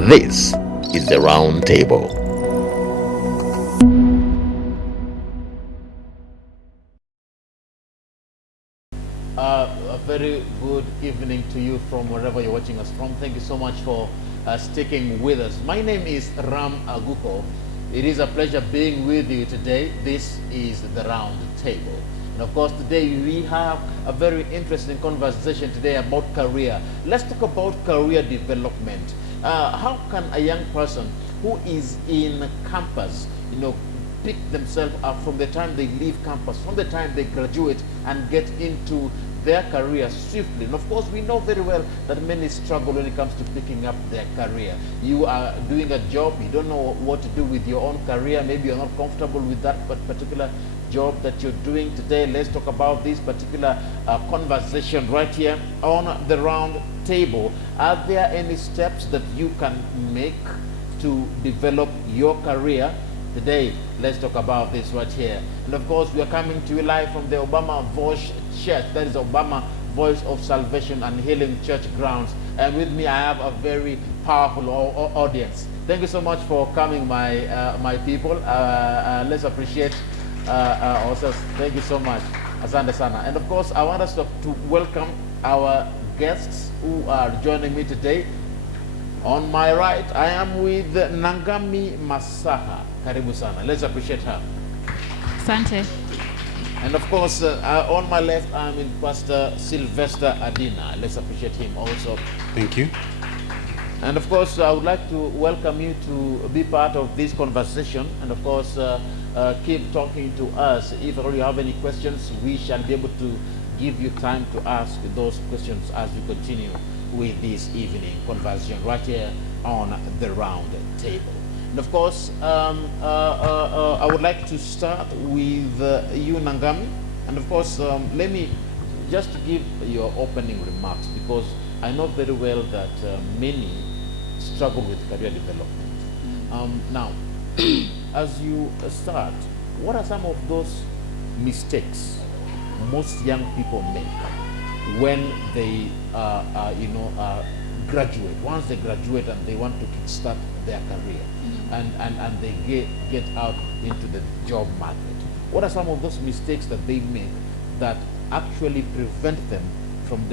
This is the Roundtable. A very good evening to you from wherever you're watching us from. Thank you so much for sticking with us. My name is Ram Aguko. It is a pleasure being with you today. This is the Roundtable. And of course, today we have a very interesting conversation today about career. Let's talk about career development. How can a young person who is in campus, pick themselves up from the time they leave campus, from the time they graduate and get into their career swiftly? And of course, we know very well that many struggle when it comes to picking up their career. You are doing a job, you don't know what to do with your own career, maybe you're not comfortable with that particular job that you're doing. Today, let's talk about this particular conversation right here on the round table. Are there any steps that you can make to develop your career? Today, let's talk about this right here. And of course, we are coming to you live from the Obama Voice Church. That is Obama Voice of Salvation and Healing Church grounds. And with me, I have a very powerful audience. Thank you so much for coming, my people. Let's appreciate ourselves. Thank you so much, Asante Sana. And of course, I want us to welcome our guests who are joining me today. On my right, I am with Nangami Masakha. Karibu sana. Let's appreciate her. Asante. And of course, on my left, I'm with Pastor Sylvester Adina. Let's appreciate him also. Thank you. And of course, I would like to welcome you to be part of this conversation. And of course, keep talking to us. If you have any questions, we shall be able to give you time to ask those questions as we continue with this evening conversation right here on the round table. And of course, I would like to start with you, Nangami. And of course, let me just give your opening remarks, because I know very well that many struggle with career development. Now, as you start, what are some of those mistakes most young people make when they graduate? Once they graduate and they want to kickstart their career, and they get out into the job market, what are some of those mistakes that they make that actually prevent them from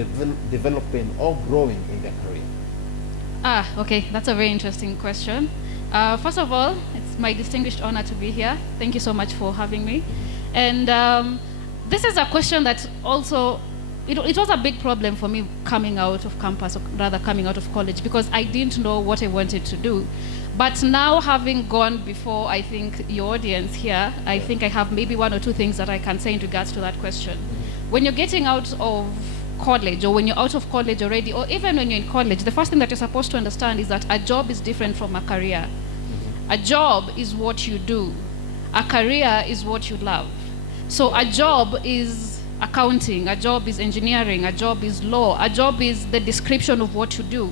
developing or growing in their career? Okay, that's a very interesting question. First of all, it's my distinguished honor to be here. Thank you so much for having me. And this is a question that also, it was a big problem for me coming out of campus, or rather coming out of college, because I didn't know what I wanted to do. But now, having gone before, I think, your audience here, I think I have maybe one or two things that I can say in regards to that question. When you're getting out of college, or when you're out of college already, or even when you're in college, the first thing that you're supposed to understand is that a job is different from a career. A job is what you do. A career is what you love. So a job is accounting, a job is engineering, a job is law, a job is the description of what you do.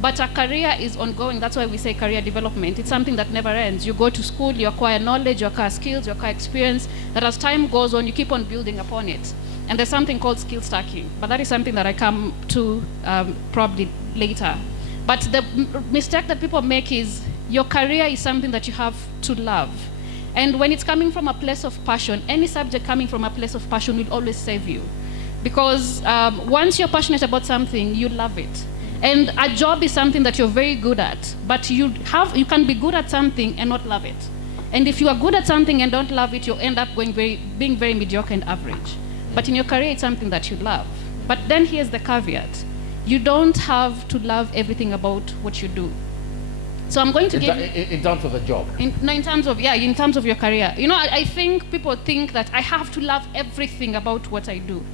But a career is ongoing. That's why we say career development. It's something that never ends. You go to school, you acquire knowledge, you acquire skills, you acquire experience, that as time goes on, you keep on building upon it. And there's something called skill stacking, but that is something that I come to probably later. But the mistake that people make is your career is something that you have to love. And when it's coming from a place of passion, any subject coming from a place of passion will always save you. Because once you're passionate about something, you love it. And a job is something that you're very good at, but you can be good at something and not love it. And if you are good at something and don't love it, you'll end up being very mediocre and average. But in your career, it's something that you love. But then here's the caveat. You don't have to love everything about what you do. So I'm going to give in terms of a job. In terms of your career. I think people think that I have to love everything about what I do.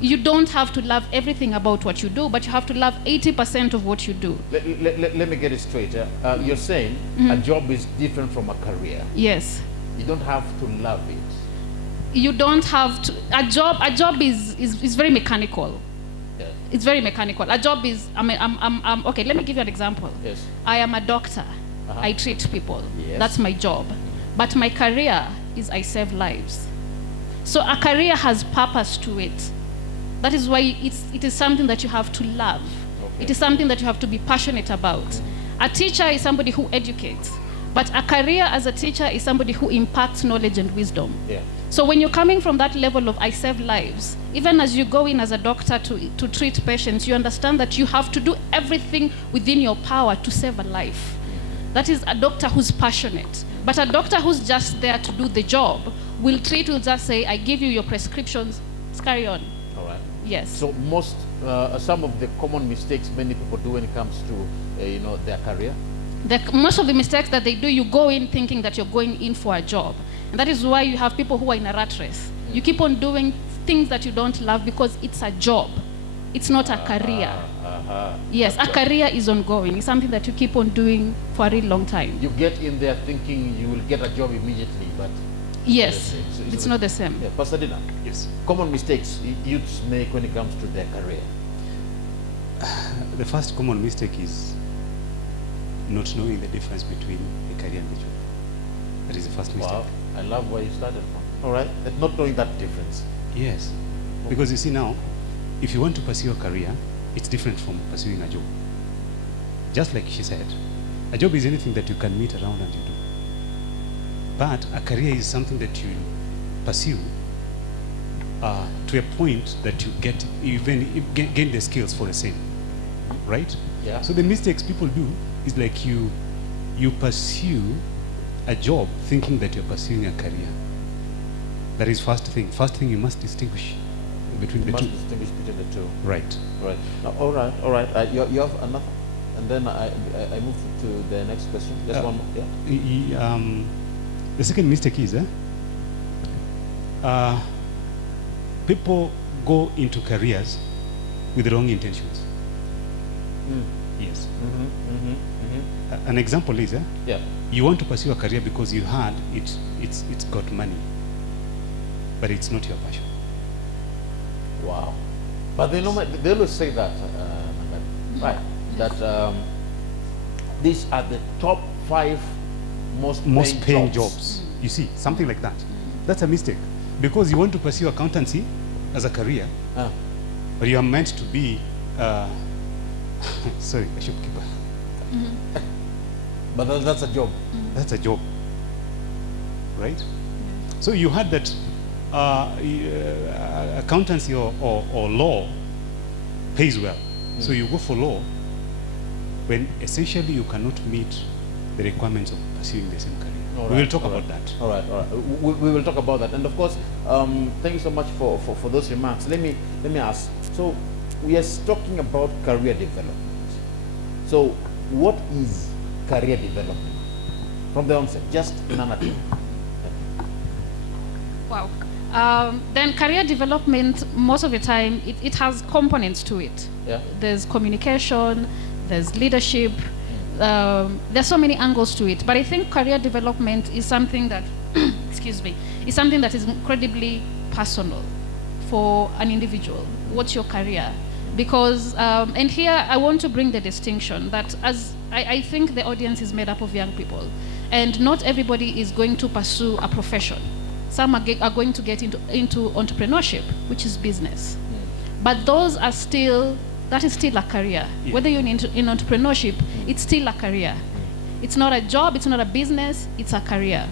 You don't have to love everything about what you do, but you have to love 80% of what you do. Let me get it straight. You're saying a job is different from a career. Yes. You don't have to love it. You don't have to. A job is very mechanical. Yes. It's very mechanical. A job is, I'm okay, let me give you an example. Yes. I am a doctor. I treat people. Yes. That's my job. But my career is I save lives. So a career has purpose to it. That is why it is something that you have to love. Okay. It is something that you have to be passionate about. A teacher is somebody who educates, but a career as a teacher is somebody who impacts knowledge and wisdom. Yeah. So when you're coming from that level of I save lives, even as you go in as a doctor to treat patients, you understand that you have to do everything within your power to save a life. That is a doctor who's passionate. But a doctor who's just there to do the job will just say, I give you your prescriptions, carry on. All right. Yes. So some of the common mistakes many people do when it comes to, their career? Most of the mistakes that they do, you go in thinking that you're going in for a job. And that is why you have people who are in a rat race. You keep on doing things that you don't love because it's a job. It's not a career. Yes, a career is ongoing. It's something that you keep on doing for a really long time. You get in there thinking you will get a job immediately, but... Yes, it's not the same. Yeah. Pastor Adina, Yes. common mistakes youths make when it comes to their career. The first common mistake is not knowing the difference between a career and a job. That is the first mistake. Wow, I love where you started from. All right, not knowing that difference. Yes. Because you see now, if you want to pursue a career, it's different from pursuing a job. Just like she said, a job is anything that you can meet around and you do. But a career is something that you pursue to a point that you gain the skills for the same, right? Yeah. So the mistakes people do is like you pursue a job thinking that you're pursuing a career. That is first thing. First thing, you must distinguish between the two. Distinguish between the two. Right. Right. Now, all right. You have another, and then I move to the next question. Just one more. Yeah. The second mistake is people go into careers with the wrong intentions. Yes. An example is Yeah. you want to pursue a career because you heard it's got money, but it's not your passion. Wow. But they always say that, Nangami, right? That these are the top 5 most paying jobs. You see, something like that. That's a mistake. Because you want to pursue accountancy as a career, but you are meant to be, sorry, a shopkeeper. But that's a job. That's a job, right? So you heard that accountancy or law pays well. So you go for law when essentially you cannot meet the requirements of pursuing the same career. We will talk about that. All right. We will talk about that. And of course, thank you so much for those remarks. Let me ask. So we are talking about career development. So what is career development? From the onset, just in a nutshell. Wow. Then career development, most of the time, it has components to it. Yeah. There's communication, there's leadership, there's so many angles to it. But I think career development is something that, excuse me, is something that is incredibly personal for an individual. What's your career? Because, and here I want to bring the distinction that as I think the audience is made up of young people, and not everybody is going to pursue a profession. Some are going to get into entrepreneurship, which is business. But those are that is still a career. Yeah. Whether you're in entrepreneurship, it's still a career. It's not a job, it's not a business, it's a career.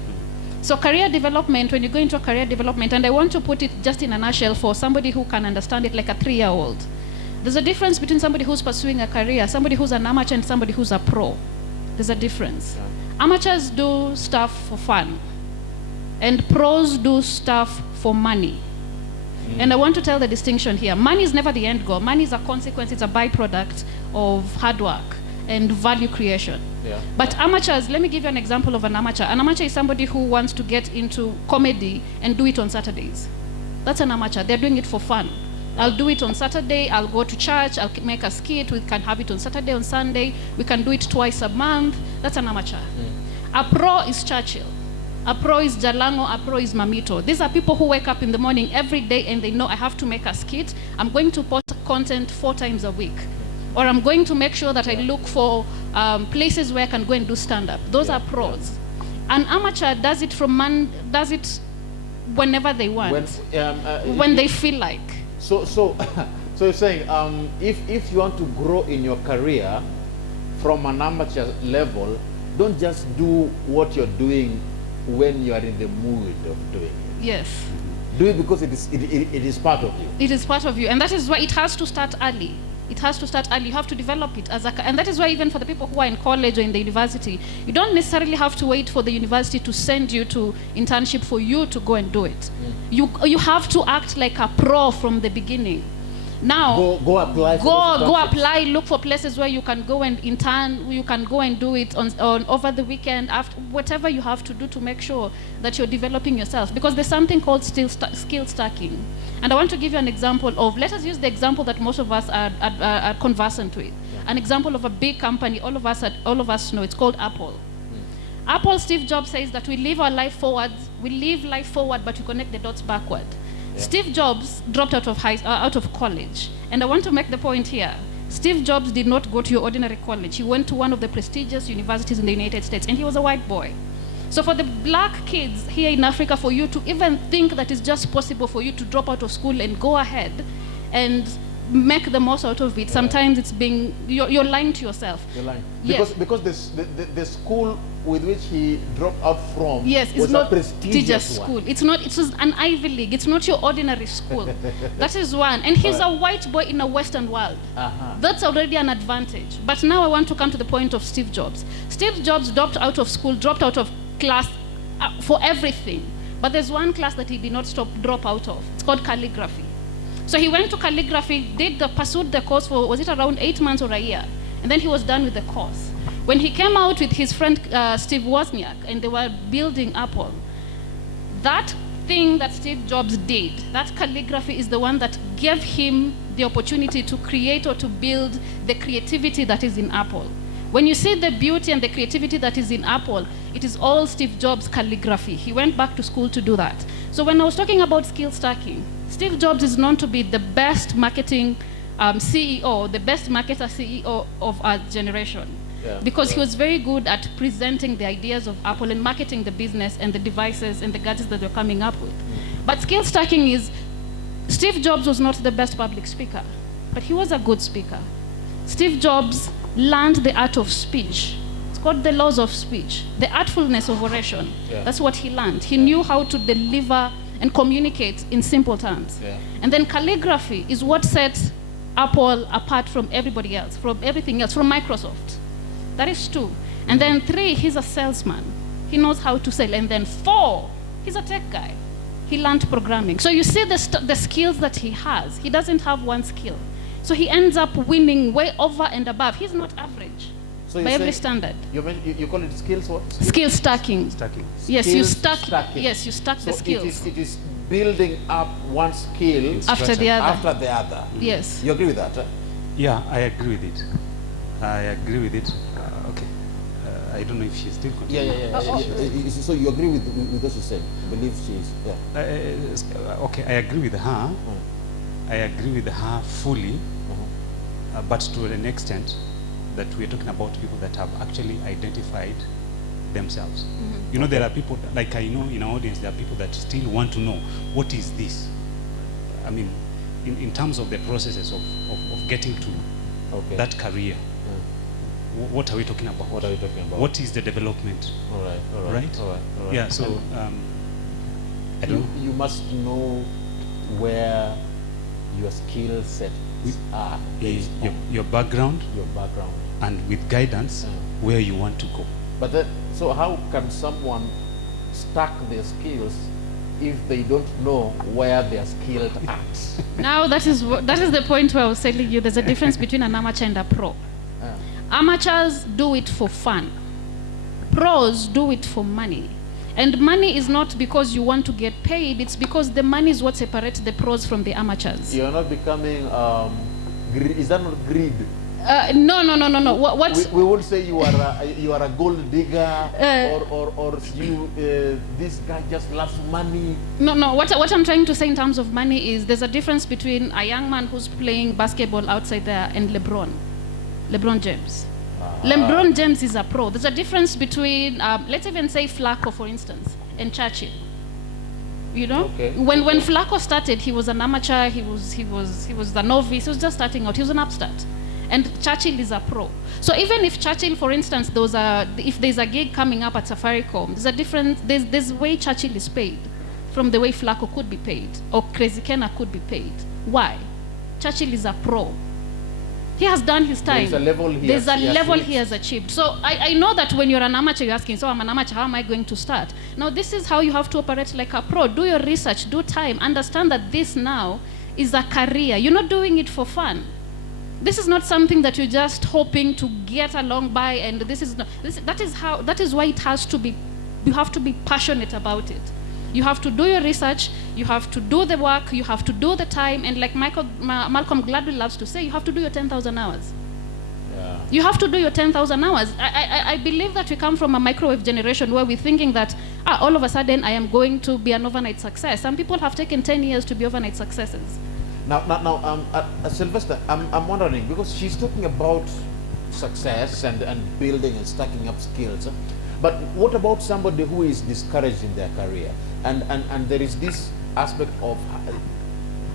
So career development, when you go into a career development, and I want to put it just in a nutshell for somebody who can understand it like a 3-year-old. There's a difference between somebody who's pursuing a career, somebody who's an amateur, and somebody who's a pro. There's a difference. Yeah. Amateurs do stuff for fun, and pros do stuff for money. And I want to tell the distinction here. Money is never the end goal. Money is a consequence, it's a byproduct of hard work and value creation. Yeah. But amateurs, let me give you an example of an amateur. An amateur is somebody who wants to get into comedy and do it on Saturdays. That's an amateur. They're doing it for fun. I'll do it on Saturday, I'll go to church, I'll make a skit, we can have it on Saturday, on Sunday, we can do it twice a month. That's an amateur. A pro is Churchill. A pro is Jalango, a pro is Mamito. These are people who wake up in the morning every day and they know I have to make a skit. I'm going to post content 4 times a week. Or I'm going to make sure that I look for places where I can go and do stand-up. Those are pros. An amateur does it does it whenever they want, when they feel like. So you're saying if you want to grow in your career, from an amateur level, don't just do what you're doing when you are in the mood of doing it. Yes. Do it because it is part of you. It is part of you, and that is why it has to start early. It has to start early. You have to develop it and that is why even for the people who are in college or in the university, you don't necessarily have to wait for the university to send you to internship for you to go and do it. You have to act like a pro from the beginning. Now, go apply. Go apply. Look for places where you can go and intern. You can go and do it on over the weekend. After whatever you have to do to make sure that you're developing yourself, because there's something called skill stacking. And I want to give you an example of. Let us use the example that most of us are conversant with. Yeah. An example of a big company. All of us know. It's called Apple. Apple. Steve Jobs says that we live our life forward. We live life forward, but we connect the dots backward. Yeah. Steve Jobs dropped out of college. And I want to make the point here. Steve Jobs did not go to your ordinary college. He went to one of the prestigious universities in the United States, and he was a white boy. So for the black kids here in Africa, for you to even think that it's just possible for you to drop out of school and go ahead and make the most out of it, sometimes it's being, you're lying to yourself. You're lying. Yes. Because the school with which he dropped out from was not a prestigious school. It was an Ivy League. It's not your ordinary school. That is one. And he's a white boy in a Western world. That's already an advantage. But now I want to come to the point of Steve Jobs. Steve Jobs dropped out of school, dropped out of class for everything. But there's one class that he did not drop out of. It's called calligraphy. So he went to calligraphy, pursued the course for, was it around 8 months or a year? And then he was done with the course. When he came out with his friend Steve Wozniak, and they were building Apple, that thing that Steve Jobs did, that calligraphy is the one that gave him the opportunity to create or to build the creativity that is in Apple. When you see the beauty and the creativity that is in Apple, it is all Steve Jobs' calligraphy. He went back to school to do that. So when I was talking about skill stacking, Steve Jobs is known to be the best marketing CEO, the best marketer CEO of our generation. Yeah, because he was very good at presenting the ideas of Apple and marketing the business and the devices and the gadgets that they're coming up with. But skill stacking is, Steve Jobs was not the best public speaker, but he was a good speaker. Steve Jobs learned the art of speech. It's called the laws of speech, the artfulness of oration. Yeah. That's what he learned. He knew how to deliver and communicate in simple terms. Yeah. And then calligraphy is what sets Apple apart from everybody else, from everything else, from Microsoft. That is 2. And then 3, he's a salesman. He knows how to sell. And then 4, he's a tech guy. He learned programming. So you see the skills that he has. He doesn't have one skill. So he ends up winning way over and above. He's not average by every standard. You call it skills what? Skill stacking. Yes, you stack. Stacking. Yes, you stack the skills. It is building up one skill after the other. Yes. You agree with that? Huh? Yeah, I agree with it. Okay. I don't know if she's still continuing. Yeah. So you agree with what she said? I believe she is. Yeah. Okay, I agree with her. I agree with her fully, but to an extent that we're talking about people that have actually identified themselves. You know, there are people, like I know in our audience, there are people that still want to know, what is this? I mean, in terms of the processes of getting to that career, what are we talking about? What are we talking about? What is the development? All right. Right? Yeah, so, I don't know. You must know where your skill set are. Your background. And with guidance, where you want to go. But then, so how can someone stack their skills if they don't know where they're skilled at? Now that is the point where I was telling you there's a difference between an amateur and a pro. Amateurs do it for fun. Pros do it for money. And money is not because you want to get paid, it's because the money is what separates the pros from the amateurs. You're not becoming, is that not greed? No. We would say you are a gold digger, or you this guy just loves money. No. What I'm trying to say in terms of money is there's a difference between a young man who's playing basketball outside there and LeBron James. LeBron James is a pro. There's a difference between let's even say Flacco, for instance, and Churchill. You know, when Flacco started, he was an amateur. He was the novice. He was just starting out. He was an upstart. And Churchill is a pro. So even if Churchill, for instance, if there's a gig coming up at Safaricom, there's way Churchill is paid from the way Flacco could be paid or Crazy Kenna could be paid. Why? Churchill is a pro. He has done his time. There's a level he has achieved. So I know that when you're an amateur, you're asking, so I'm an amateur, how am I going to start? Now, this is how you have to operate like a pro. Do your research, do time, understand that this now is a career. You're not doing it for fun. This is not something that you're just hoping to get along by, and that is why it has to be, you have to be passionate about it. You have to do your research, you have to do the work, you have to do the time, and like Malcolm Gladwell loves to say, you have to do your 10,000 hours. Yeah. You have to do your 10,000 hours. I believe that we come from a microwave generation where we're thinking that all of a sudden I am going to be an overnight success. Some people have taken 10 years to be overnight successes. Now, Sylvester, I'm wondering, because she's talking about success and building and stacking up skills. But what about somebody who is discouraged in their career? And there is this aspect of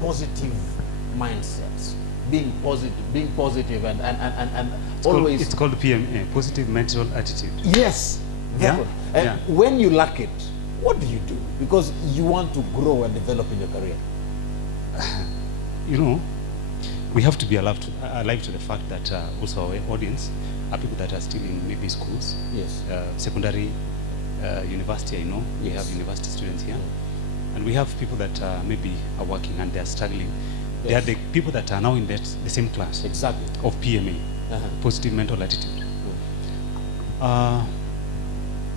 positive mindsets, being positive and always... It's called PMA, positive mental attitude. Yes. Yeah? And when you lack it, what do you do? Because you want to grow and develop in your career. You know, we have to be alive to the fact that also our audience are people that are still in maybe schools, yes, secondary, university. I know we have university students here, and we have people that maybe are working and they are struggling. Yes. They are the people that are now in the same class, exactly, of PMA, positive mental attitude.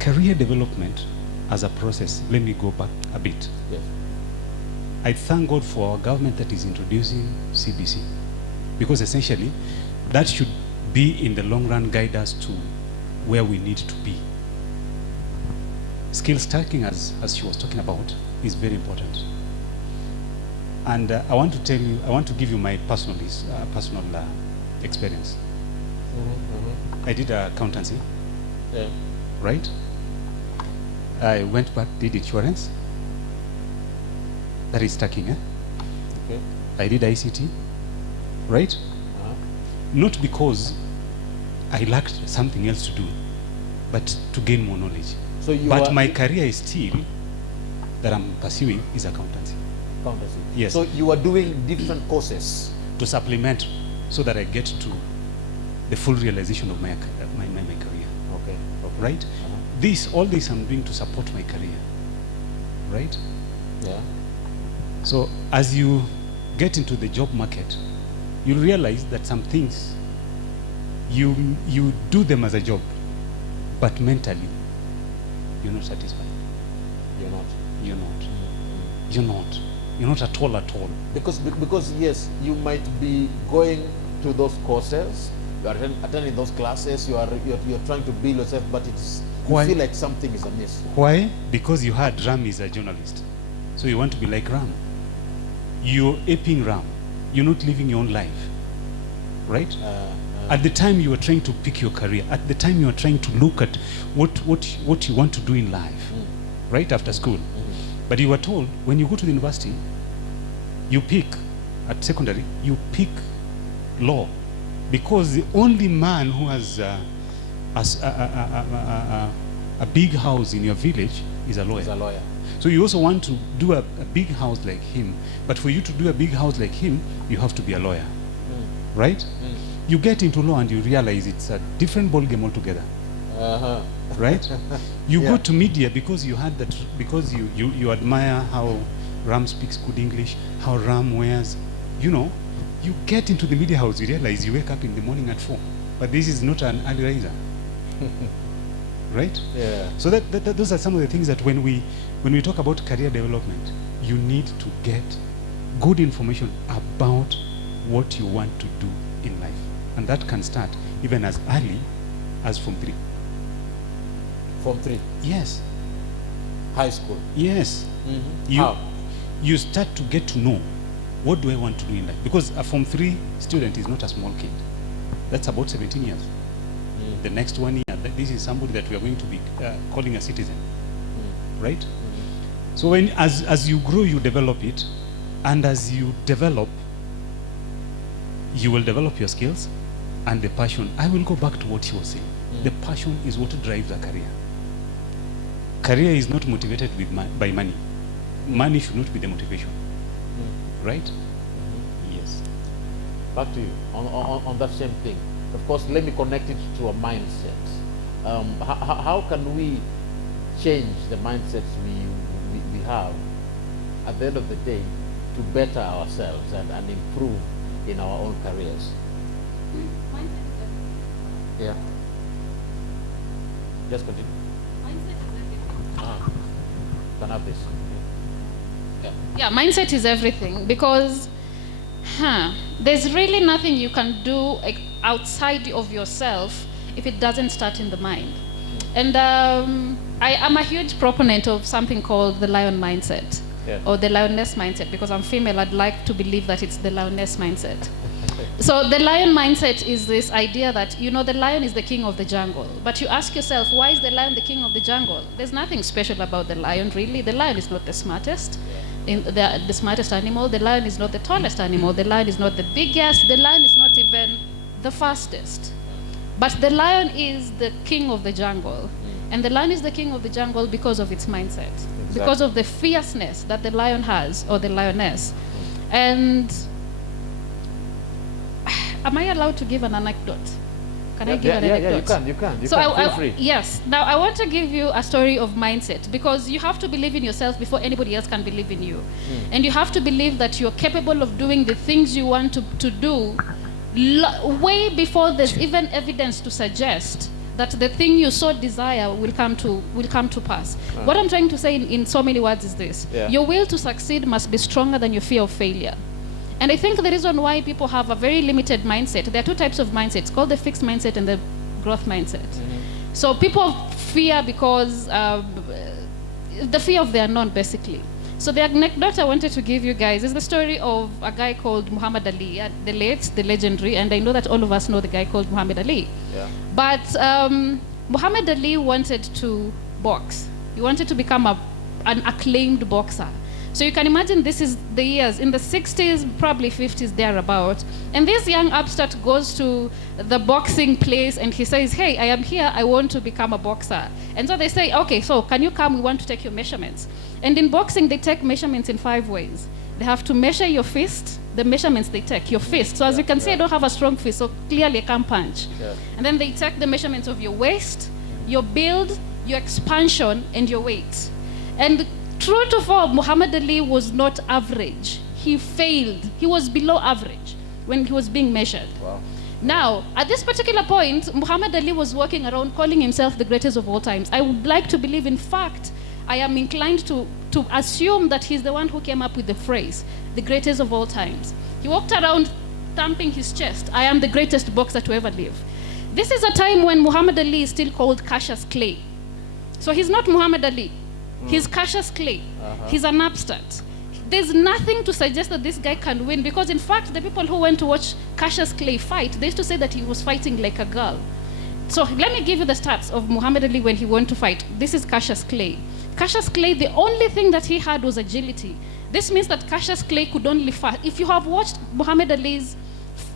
Career development as a process. Let me go back a bit. Yes. I thank God for our government that is introducing CBC, because essentially that should be in the long run guide us to where we need to be. Skill stacking, as she was talking about, is very important. And I want to give you my personal experience. I did accountancy, right? I went back, did insurance. That is stacking, Okay. I did ICT, right? Not because I lacked something else to do, but to gain more knowledge. So my career is still, that I'm pursuing, is accountancy. Accountancy. Yes. So you are doing different courses to supplement, so that I get to the full realization of my career. Okay. Right? All this I'm doing to support my career. Right? Yeah. So as you get into the job market, you realize that some things you do them as a job, but mentally you're not satisfied. You're not at all. Because yes, you might be going to those courses, you are attending those classes, you're trying to build yourself, but you feel like something is amiss. Why? Because you heard Ram is a journalist, so you want to be like Ram. You're aping Ram. You're not living your own life, right? At the time you are trying to pick your career, at the time you are trying to look at what you want to do in life, right after school. But you were told when you go to the university, you pick, at secondary, you pick law, because the only man who has a big house in your village is a lawyer. Is a lawyer. So you also want to do a big house like him, but for you to do a big house like him, you have to be a lawyer, right? You get into law and you realize it's a different ball game altogether, right? You go to media because you had that, because you admire how Ram speaks good English, how Ram wears, you get into the media house, you realize you wake up in the morning at 4, but this is not an early riser. Right? Yeah. So those are some of the things that when we talk about career development, you need to get good information about what you want to do in life. And that can start even as early as Form 3. Form 3? Yes. High school? Yes. How? You start to get to know, what do I want to do in life? Because a Form 3 student is not a small kid. That's about 17 years. The next 1 year, this is somebody that we are going to be calling a citizen, right? So as you grow, you develop it, and as you develop, you will develop your skills, and the passion, I will go back to what she was saying. The passion is what drives a career. Career is not motivated by money. Money should not be the motivation. Right? Yes. Back to you on that same thing. Of course, let me connect it to a mindset. How can we change the mindsets we have at the end of the day to better ourselves and improve in our own careers? Yeah. Just continue. Mindset is everything. Can have this. Yeah, mindset is everything, because there's really nothing you can do outside of yourself if it doesn't start in the mind. And I am a huge proponent of something called the lion mindset, or the lioness mindset, because I'm female. I'd like to believe that it's the lioness mindset. So the lion mindset is this idea that, you know, the lion is the king of the jungle. But you ask yourself, why is the lion the king of the jungle? There's nothing special about the lion, really. The lion is not the smartest. The smartest animal. The lion is not the tallest animal. The lion is not the biggest. The lion is not even the fastest. But the lion is the king of the jungle. And the lion is the king of the jungle because of its mindset. Exactly. Because of the fierceness that the lion has, or the lioness. And am I allowed to give an anecdote? Can I give an anecdote? Yeah, you can. Feel free. Yes. Now, I want to give you a story of mindset, because you have to believe in yourself before anybody else can believe in you. And you have to believe that you're capable of doing the things you want to do way before there's even evidence to suggest that the thing you so desire will come to pass. What I'm trying to say in so many words is this. Your will to succeed must be stronger than your fear of failure. And I think the reason why people have a very limited mindset, there are two types of mindsets, called the fixed mindset and the growth mindset. So people fear because the fear of the unknown, basically. So the anecdote I wanted to give you guys is the story of a guy called Muhammad Ali, the late, the legendary, and I know that all of us know the guy called Muhammad Ali. But Muhammad Ali wanted to box. He wanted to become an acclaimed boxer. So you can imagine, this is the years, in the 60s, probably 50s, thereabout. And this young upstart goes to the boxing place and he says, hey, I am here, I want to become a boxer. And so they say, okay, so can you come, we want to take your measurements. And in boxing, they take measurements in 5 ways. They have to measure your fist, the measurements they take, your fist. So as you can see, I don't have a strong fist, so clearly I can't punch. And then they take the measurements of your waist, your build, your expansion, and your weight. And true to form, Muhammad Ali was not average. He failed. He was below average when he was being measured. Wow. Now, at this particular point, Muhammad Ali was walking around calling himself the greatest of all times. I would like to believe, in fact, I am inclined to assume that he's the one who came up with the phrase, the greatest of all times. He walked around thumping his chest, I am the greatest boxer to ever live. This is a time when Muhammad Ali is still called Cassius Clay. So he's not Muhammad Ali. He's Cassius Clay. He's an upstart. There's nothing to suggest that this guy can win, because in fact, the people who went to watch Cassius Clay fight, they used to say that he was fighting like a girl. So let me give you the stats of Muhammad Ali when he went to fight. This is Cassius Clay. Cassius Clay, the only thing that he had was agility. This means that Cassius Clay could only fight. If you have watched Muhammad Ali's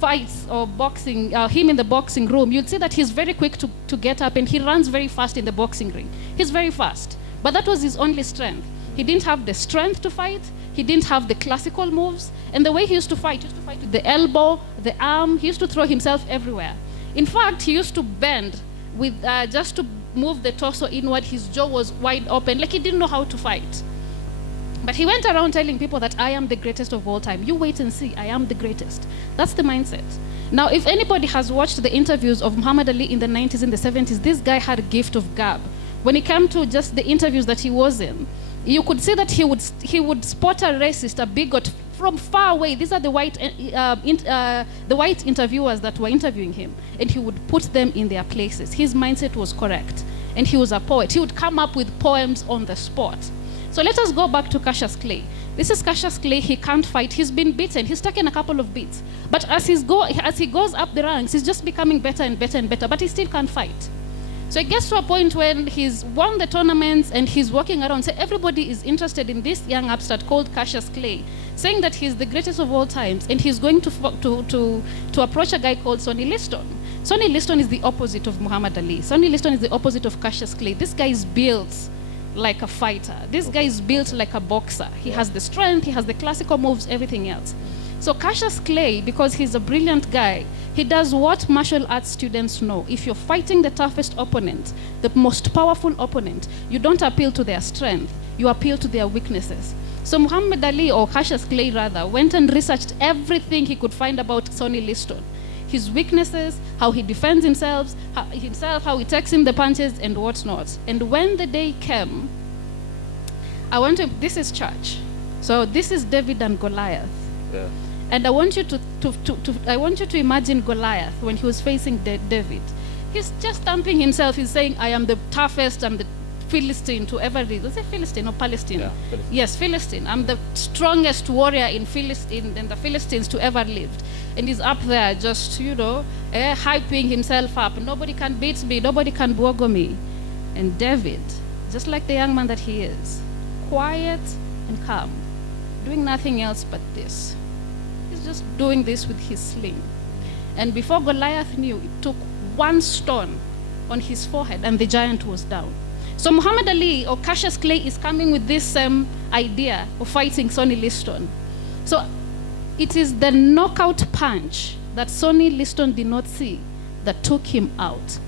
fights or boxing, him in the boxing room, you'll see that he's very quick to get up, and he runs very fast in the boxing ring. He's very fast. But that was his only strength. He didn't have the strength to fight. He didn't have the classical moves. And the way he used to fight with the elbow, the arm. He used to throw himself everywhere. In fact, he used to bend with just to move the torso inward. His jaw was wide open, like he didn't know how to fight. But he went around telling people that I am the greatest of all time. You wait and see, I am the greatest. That's the mindset. Now, if anybody has watched the interviews of Muhammad Ali in the 90s and the 70s, this guy had a gift of gab. When it came to just the interviews that he was in, you could see that he would spot a racist, a bigot from far away. These are the white interviewers that were interviewing him, and he would put them in their places. His mindset was correct, and he was a poet. He would come up with poems on the spot. So let us go back to Cassius Clay. This is Cassius Clay. He can't fight. He's been beaten. He's taken a couple of beats. But as he goes up the ranks, he's just becoming better and better and better, but he still can't fight. So it gets to a point when he's won the tournaments and he's walking around. So everybody is interested in this young upstart called Cassius Clay, saying that he's the greatest of all times, and he's going to approach a guy called Sonny Liston. Sonny Liston is the opposite of Muhammad Ali. Sonny Liston is the opposite of Cassius Clay. This guy is built like a fighter. This guy is built like a boxer. He has the strength, he has the classical moves, everything else. So Cassius Clay, because he's a brilliant guy, he does what martial arts students know. If you're fighting the toughest opponent, the most powerful opponent, you don't appeal to their strength, you appeal to their weaknesses. So Muhammad Ali, or Cassius Clay rather, went and researched everything he could find about Sonny Liston. His weaknesses, how he defends himself, how he takes in the punches and whatnot. And when the day came, this is church. So this is David and Goliath. Yeah. And I want you to imagine Goliath when he was facing David. He's just stamping himself. He's saying, I am the toughest, I'm the Philistine to ever live. Was it Philistine or Palestine? Yeah, Philistine. Yes, Philistine. I'm the strongest warrior in the Philistines to ever lived. And he's up there just, hyping himself up. Nobody can beat me. Nobody can bogo me. And David, just like the young man that he is, quiet and calm, doing nothing else but this. He's just doing this with his sling. And before Goliath knew, it took one stone on his forehead and the giant was down. So Muhammad Ali, or Cassius Clay, is coming with this idea of fighting Sonny Liston. So it is the knockout punch that Sonny Liston did not see that took him out.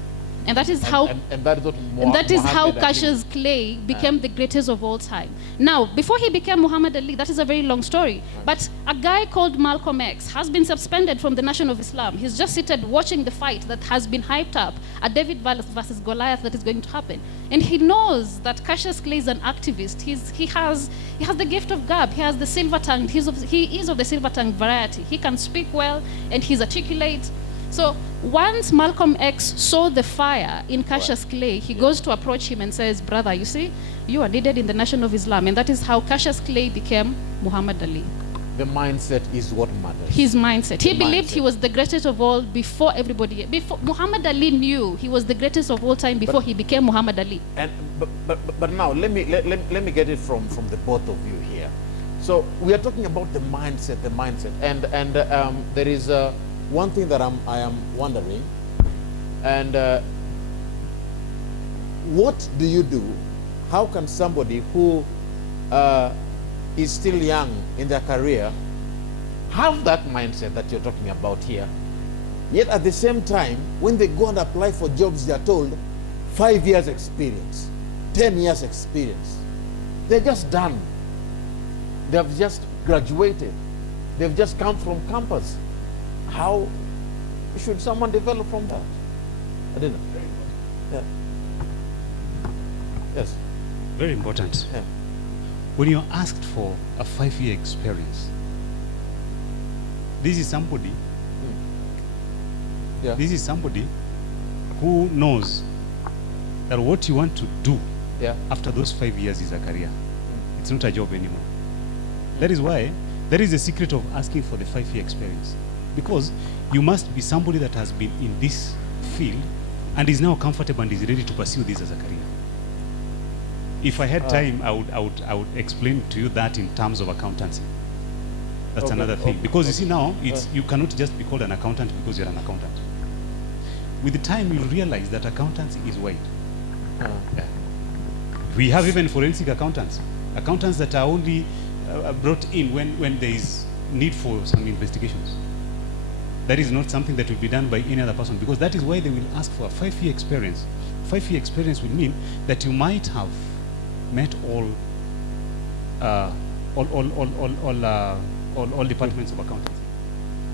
And that is how Cassius Clay became the greatest of all time. Now, before he became Muhammad Ali, that is a very long story. But a guy called Malcolm X has been suspended from the Nation of Islam. He's just seated watching the fight that has been hyped up, a David versus Goliath that is going to happen. And he knows that Cassius Clay is an activist. He has the gift of gab. He has the silver tongue. He is of the silver tongue variety. He can speak well and he's articulate. So once Malcolm X saw the fire in Cassius Clay, he goes to approach him and says, brother, you see, you are needed in the Nation of Islam. And that is how Cassius Clay became Muhammad Ali. The mindset is what matters. His mindset. He believed he was the greatest of all before everybody. Before Muhammad Ali knew he was the greatest of all time before he became Muhammad Ali. And but now let me get it from the both of you here. So we are talking about the mindset, and there is one thing that I am wondering, and what do you do? How can somebody who is still young in their career have that mindset that you're talking about here, yet at the same time, when they go and apply for jobs, they are told 5 years experience, 10 years experience. They're just done. They have just graduated. They've just come from campus. How should someone develop from that? Adina. Yeah. Yes. Very important. Yeah. When you're asked for a 5-year experience, this is somebody. Yeah. This is somebody who knows that what you want to do after those 5 years is a career. It's not a job anymore. That is why there is a secret of asking for the 5-year experience. Because you must be somebody that has been in this field and is now comfortable and is ready to pursue this as a career. If I had time, I would explain to you that in terms of accountancy. That's another thing. Because you see now, you cannot just be called an accountant because you're an accountant. With the time, you'll realize that accountancy is wide. Yeah. We have even forensic accountants. Accountants that are only brought in when there is need for some investigations. That is not something that will be done by any other person, because that is why they will ask for a 5-year experience. 5-year experience will mean that you might have met all departments of accountancy.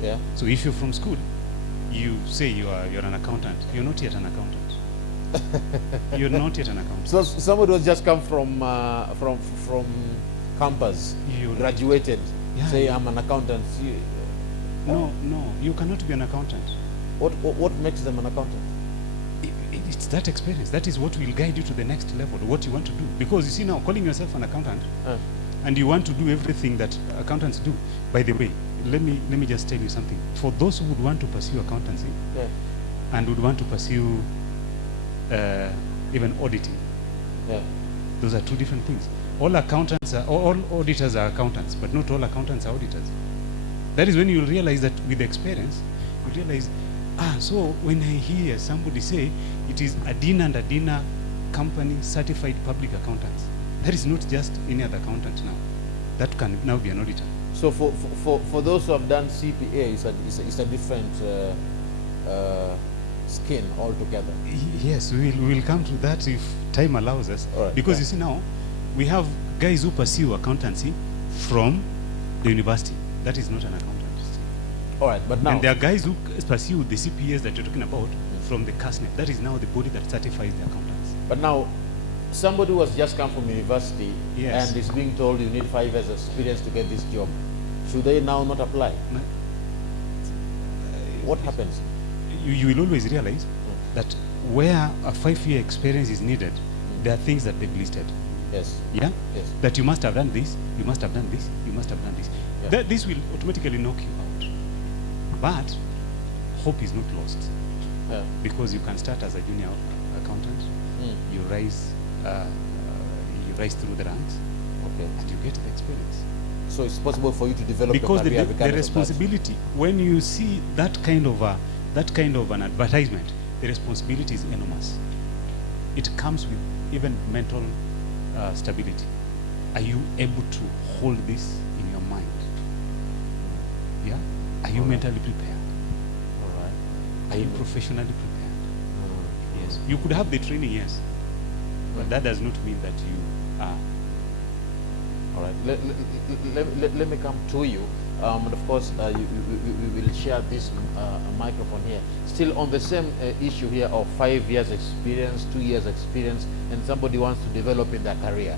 Yeah. So if you're from school, you say you're an accountant. You're not yet an accountant. You're not yet an accountant. So somebody who has just come from campus, graduated, say I'm an accountant. No, you cannot be an accountant. What makes them an accountant? It's that experience. That is what will guide you to the next level, what you want to do. Because you see now, calling yourself an accountant, and you want to do everything that accountants do. By the way, let me just tell you something. For those who would want to pursue accountancy, and would want to pursue even auditing, those are two different things. All auditors are accountants, but not all accountants are auditors. That is when you realize that with experience, you realize So when I hear somebody say it is Adina and Adina company certified public accountants, that is not just any other accountant now. That can now be an auditor. So for those who have done CPA, it's a different skin altogether. Yes, we will come to that if time allows us. All right, because yeah. you see now, we have guys who pursue accountancy from the university. That is not an accountant. All right, but now... And there are guys who pursue the CPAs that you're talking about from the CASNEP. That is now the body that certifies the accountants. But now, somebody who has just come from university Yes. and is being told you need 5 years experience to get this job, should they now not apply? No. What happens? You will always realize that where a 5-year experience is needed, there are things that they've listed. Yes. Yeah? Yes. That you must have done this, you must have done this, you must have done this. Yeah. This will automatically knock you out. But hope is not lost. Yeah. Because you can start as a junior accountant, you rise through the ranks, Okay. and you get the experience. So it's possible for you to develop Because your career the regardless of that. responsibility, when you see that kind of an advertisement, the responsibility is enormous. It comes with even mental stability. Are you able to hold this in your mind? Yeah? Are you mentally prepared? All right. Are you professionally prepared? Yes. You could have the training, yes. But that does not mean that you are. All right. Let me come to you. And of course, we will share this microphone here. Still on the same issue here of 5 years experience, 2 years experience, and somebody wants to develop in their career.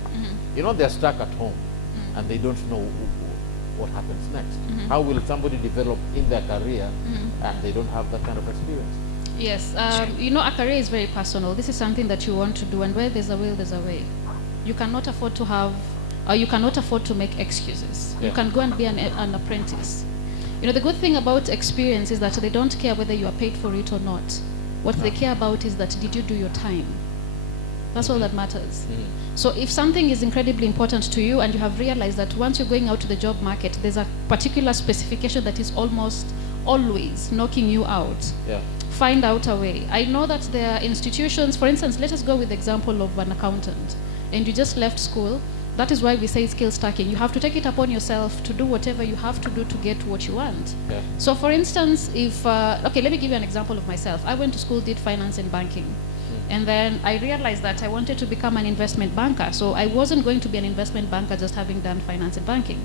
You know, they're stuck at home and they don't know what happens next. How will somebody develop in their career and they don't have that kind of experience? Yes, you know, a career is very personal. This is something that you want to do, and where there's a will, there's a way. You cannot afford to have, or you cannot afford to make excuses. Yeah. You can go and be an apprentice. You know, the good thing about experience is that they don't care whether you are paid for it or not. What they care about is that did you do your time? That's all that matters. So if something is incredibly important to you and you have realized that once you're going out to the job market, there's a particular specification that is almost always knocking you out, Yeah. find out a way. I know that there are institutions, for instance, let us go with the example of an accountant, and you just left school. That is why we say skill stacking. You have to take it upon yourself to do whatever you have to do to get what you want. Yeah. So for instance, if, okay, let me give you an example of myself. I went to school, did finance and banking. And then I realized that I wanted to become an investment banker. So I wasn't going to be an investment banker just having done finance and banking.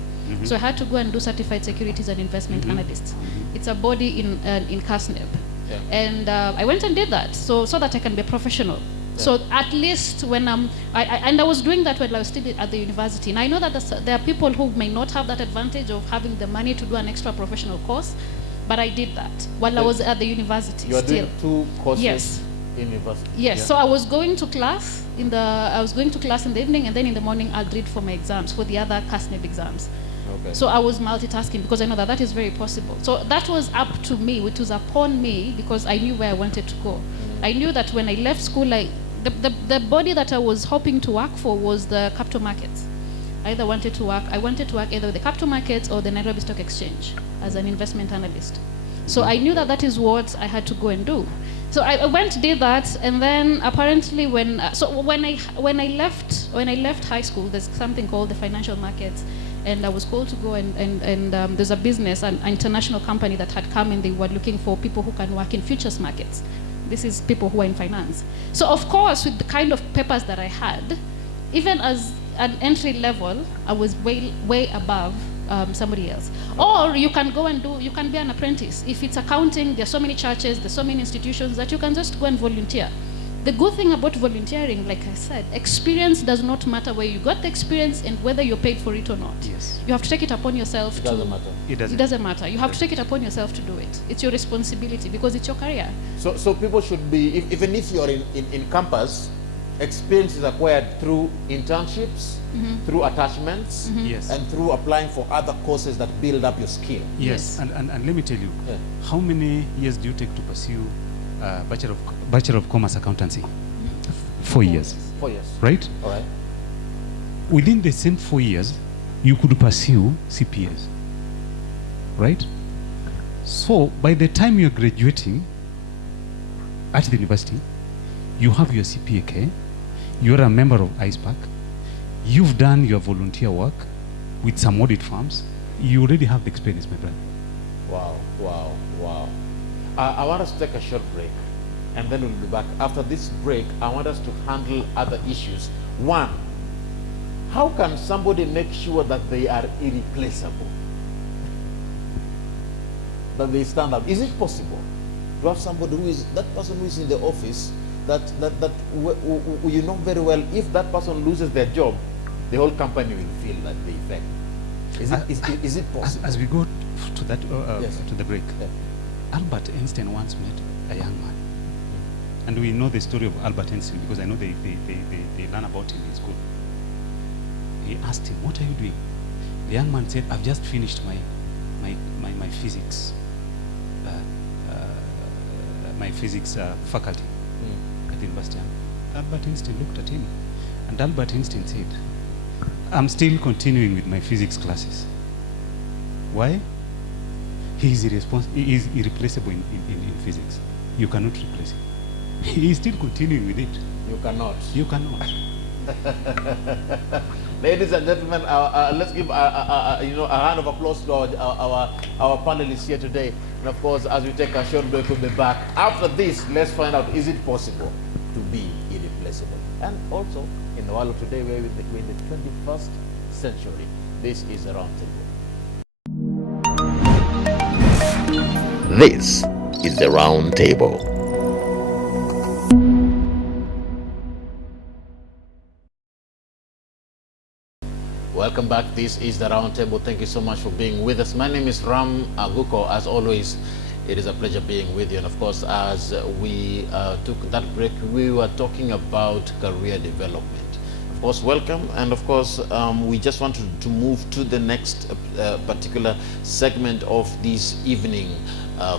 So I had to go and do certified securities and investment analysts. It's a body in CASNEP. Yeah. And I went and did that so that I can be a professional. So at least when I was doing that when I was still at the university. And I know that there are people who may not have that advantage of having the money to do an extra professional course, but I did that while I was at the university. You are still doing 2 courses Yes. in university? Yes, Yeah. so I was going to class in the evening, and then in the morning I'd read for my exams, for the other CASNEP exams. Okay. So I was multitasking because I know that is very possible. So that was up to me, which was upon me, because I knew where I wanted to go. I knew that when I left school, the body that I was hoping to work for was the capital markets. I wanted to work either with the capital markets or the Nairobi Stock Exchange as an investment analyst. So I knew that is what I had to go and do. So I went, did that, and then apparently when I left high school, there's something called the financial markets, and I was called to go and there's a business, an international company that had come, and they were looking for people who can work in futures markets. This is people who are in finance. So of course, with the kind of papers that I had, even as an entry level, I was way above somebody else. Or you can go and you can be an apprentice. If it's accounting, there's so many churches, there's so many institutions that you can just go and volunteer. The good thing about volunteering, like I said, experience does not matter where you got the experience and whether you're paid for it or not. Yes. You have to take it upon yourself It doesn't matter. It doesn't. It doesn't matter. You have to take it upon yourself to do it. It's your responsibility because it's your career. So people should be, even if you're in campus, experience is acquired through internships, through attachments, Yes. and through applying for other courses that build up your skill. Yes. And let me tell you, Yeah. how many years do you take to pursue Bachelor of Commerce Accountancy? 4 years, 4 years. right? All right. Within the same 4 years, you could pursue CPAs, right? So by the time you're graduating, at the university, you have your CPAK, you're a member of ISPAC, you've done your volunteer work with some audit firms, you already have the experience, my brother. Wow, wow, wow. I want us to take a short break, and then we'll be back. After this break, I want us to handle other issues. One, how can somebody make sure that they are irreplaceable? That they stand out? Is it possible to have somebody who is, that person who is in the office, that you know very well, if that person loses their job, the whole company will feel that the effect. Is it possible? As we go to that, Yes. to the break, Yeah. Albert Einstein once met a young man. And we know the story of Albert Einstein because I know they learn about him in school. He asked him, "What are you doing?" The young man said, "I've just finished my physics, faculty at the university." Albert Einstein looked at him, and Albert Einstein said, "I'm still continuing with my physics classes." Why? He is irreplaceable in physics. You cannot replace him. He is still continuing with it. You cannot. You cannot. Ladies and gentlemen, let's give a round of applause to our panelists here today. And of course, as we take a short break, we'll be back. After this, let's find out, is it possible to be irreplaceable? And also, in the world of today, we're in the 21st century. This is a Roundtable. This is the Roundtable. Welcome back. This is the Roundtable. Thank you so much for being with us. My name is Ram Aguko. As always, it is a pleasure being with you. And of course, as we took that break, we were talking about career development. Of course, welcome. And of course, we just wanted to move to the next particular segment of this evening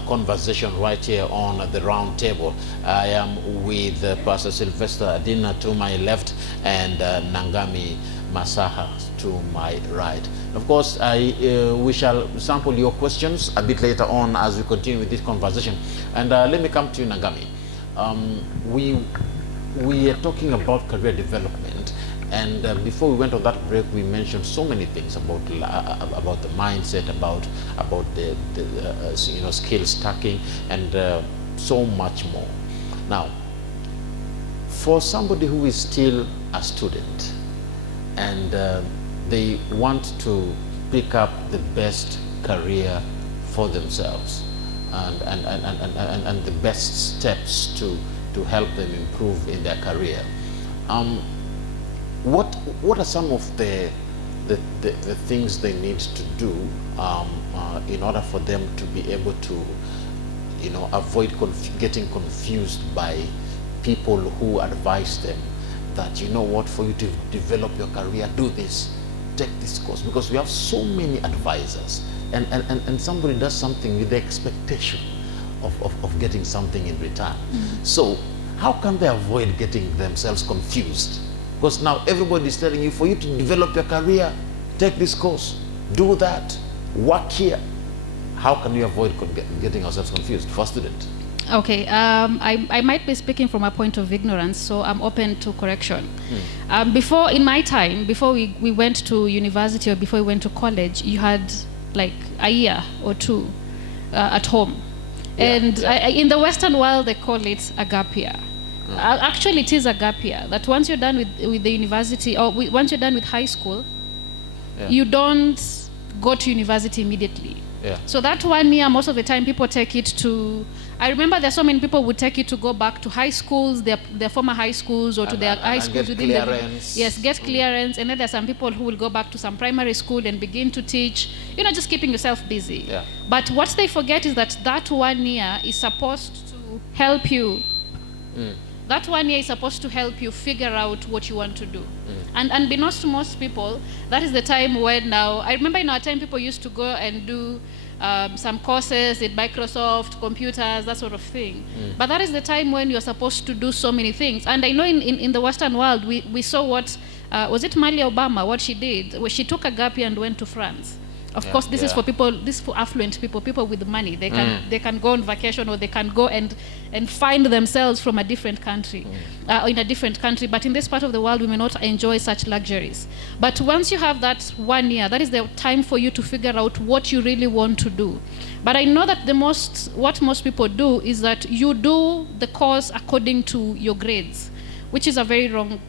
conversation right here on the round table. I am with Pastor Sylvester Adina to my left and Nangami Masakha to my right. Of course, we shall sample your questions a bit later on as we continue with this conversation. And let me come to you, Nangami. We are talking about career development. And before we went on that break, we mentioned so many things about the mindset, about the skill stacking, and so much more. Now, for somebody who is still a student and they want to pick up the best career for themselves and the best steps to help them improve in their career, what are some of the things they need to do in order for them to be able to, avoid getting confused by people who advise them that, for you to develop your career, do this, take this course? Because we have so many advisors, and somebody does something with the expectation of getting something in return. So how can they avoid getting themselves confused? Because now everybody is telling you, for you to develop your career, take this course, do that, work here. How can we avoid getting ourselves confused for a student? Okay, I might be speaking from a point of ignorance, so I'm open to correction. Before, in my time, before we went to university or before we went to college, you had like a year or two at home. And in the Western world, they call it a gap year. Actually, it is a gap year, that once you're done with the university, or once you're done with high school, you don't go to university immediately. So that 1 year, most of the time, people take it to, I remember there's so many people would take it to go back to high schools, their former high schools, or to their high schools within clearance. Get clearance. And then there's some people who will go back to some primary school and begin to teach, just keeping yourself busy. But what they forget is that 1 year is supposed to help you. That 1 year is supposed to help you figure out what you want to do. And unbeknownst to most people, that is the time when now, I remember in our time, people used to go and do some courses in Microsoft, computers, that sort of thing. But that is the time when you're supposed to do so many things. And I know in the Western world, we saw what, was it Malia Obama, what she did? Where she took a gap year and went to France. Of course, this is for people, this is for affluent people, people with money. They can go on vacation, or they can go and find themselves from a different country, in a different country. But in this part of the world, we may not enjoy such luxuries. But once you have that 1 year, that is the time for you to figure out what you really want to do. But I know that what most people do is that you do the course according to your grades, which is a very wrong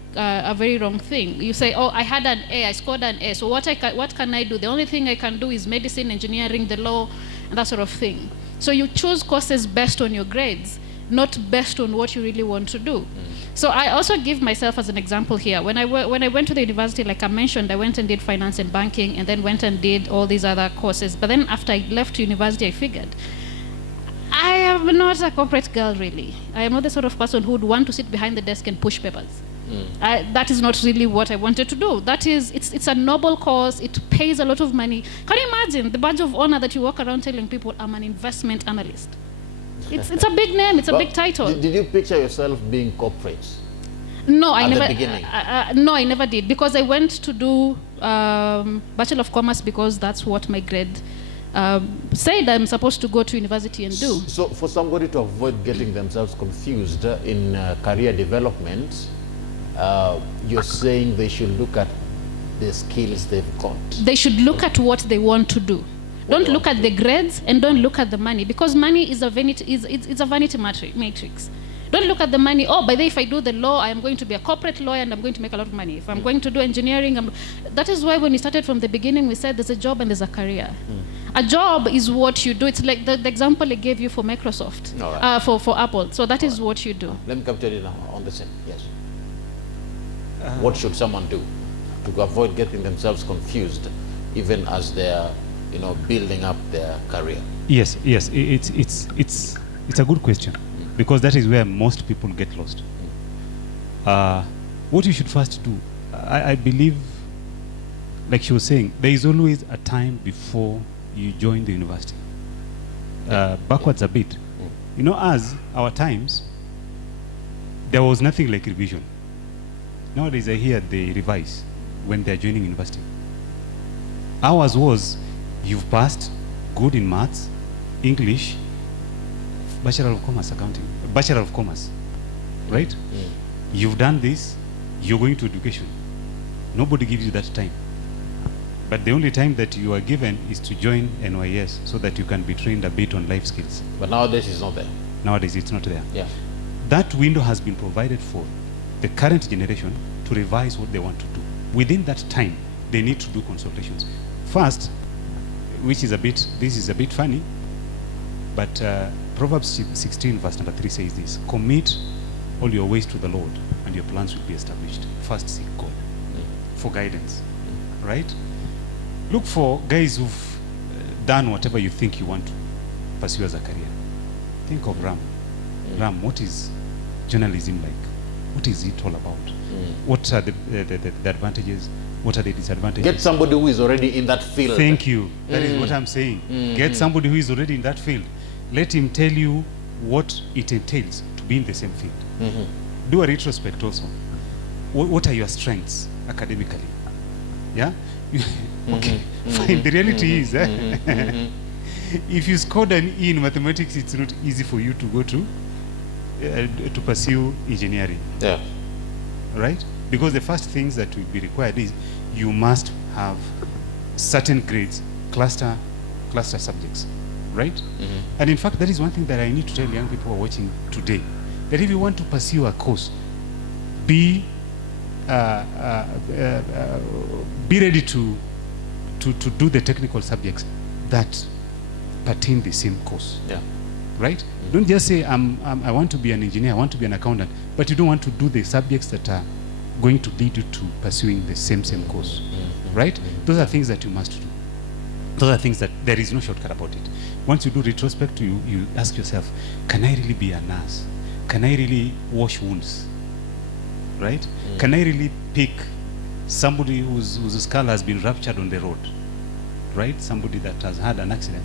thing. You say, oh, I had an A, I scored an A, so what can I do? The only thing I can do is medicine, engineering, the law, and that sort of thing. So you choose courses based on your grades, not based on what you really want to do. So I also give myself as an example here. When I went to the university, like I mentioned, I went and did finance and banking, and then went and did all these other courses. But then after I left university, I figured, I am not a corporate girl, really. I am not the sort of person who would want to sit behind the desk and push papers. That is not really what I wanted to do. It's a noble cause. It pays a lot of money. Can you imagine the badge of honor that you walk around telling people, I'm an investment analyst? It's a big name. It's a big title. Did you picture yourself being corporate? No, I at never. The beginning? No, I never did, because I went to do Bachelor of Commerce because that's what my grade said I'm supposed to go to university and do. So for somebody to avoid getting themselves confused in career development, you're saying they should look at the skills they've got. They should look at what they want to do. Don't look at the grades, and don't look at the money, because money is a vanity matrix. Don't look at the money. Oh, by the way, if I do the law, I am going to be a corporate lawyer and I'm going to make a lot of money. If I'm going to do engineering, that is why when we started from the beginning, we said there's a job and there's a career. A job is what you do. It's like the example I gave you for Microsoft, for Apple. So that is what you do. Let me come to Adina on the same. Yes. What should someone do to avoid getting themselves confused, even as they're building up their career? Yes. It's a good question, because that is where most people get lost. What you should first do, I believe, like she was saying, there is always a time before you join the university. Backwards a bit. As our times, there was nothing like revision. Nowadays I hear they revise when they're joining university. Ours was, you've passed, good in maths, English, Bachelor of Commerce accounting, Bachelor of Commerce, right? You've done this, you're going to education. Nobody gives you that time. But the only time that you are given is to join NYS so that you can be trained a bit on life skills. But nowadays it's not there. Nowadays it's not there. Yeah. That window has been provided for the current generation to revise what they want to do. Within that time, they need to do consultations. First, this is a bit funny, but Proverbs 16 verse number 3 says this: commit all your ways to the Lord and your plans will be established. First seek God for guidance, right? Look for guys who've done whatever you think you want to pursue as a career. Think of Ram. Ram, what is journalism like? What is it all about? What are the advantages? What are the disadvantages? Get somebody who is already in that field. Thank you. That is what I'm saying. Get somebody who is already in that field. Let him tell you what it entails to be in the same field. Do a retrospect also. What are your strengths academically? Yeah? Okay, fine. The reality is, if you scored an E in mathematics, it's not easy for you to go to pursue engineering. Yeah. Right? Because the first things that will be required is you must have certain grades, cluster subjects, right? And in fact, that is one thing that I need to tell young people who are watching today, that if you want to pursue a course, be ready to do the technical subjects that pertain the same course. Yeah. Right? Don't just say I want to be an engineer, I want to be an accountant, but you don't want to do the subjects that are going to lead you to pursuing the same course. Right? Those are things that you must do. Those are things that there is no shortcut about it. Once you do retrospect, you ask yourself, can I really be a nurse? Can I really wash wounds? Right? Can I really pick somebody whose skull has been ruptured on the road? Right? Somebody that has had an accident.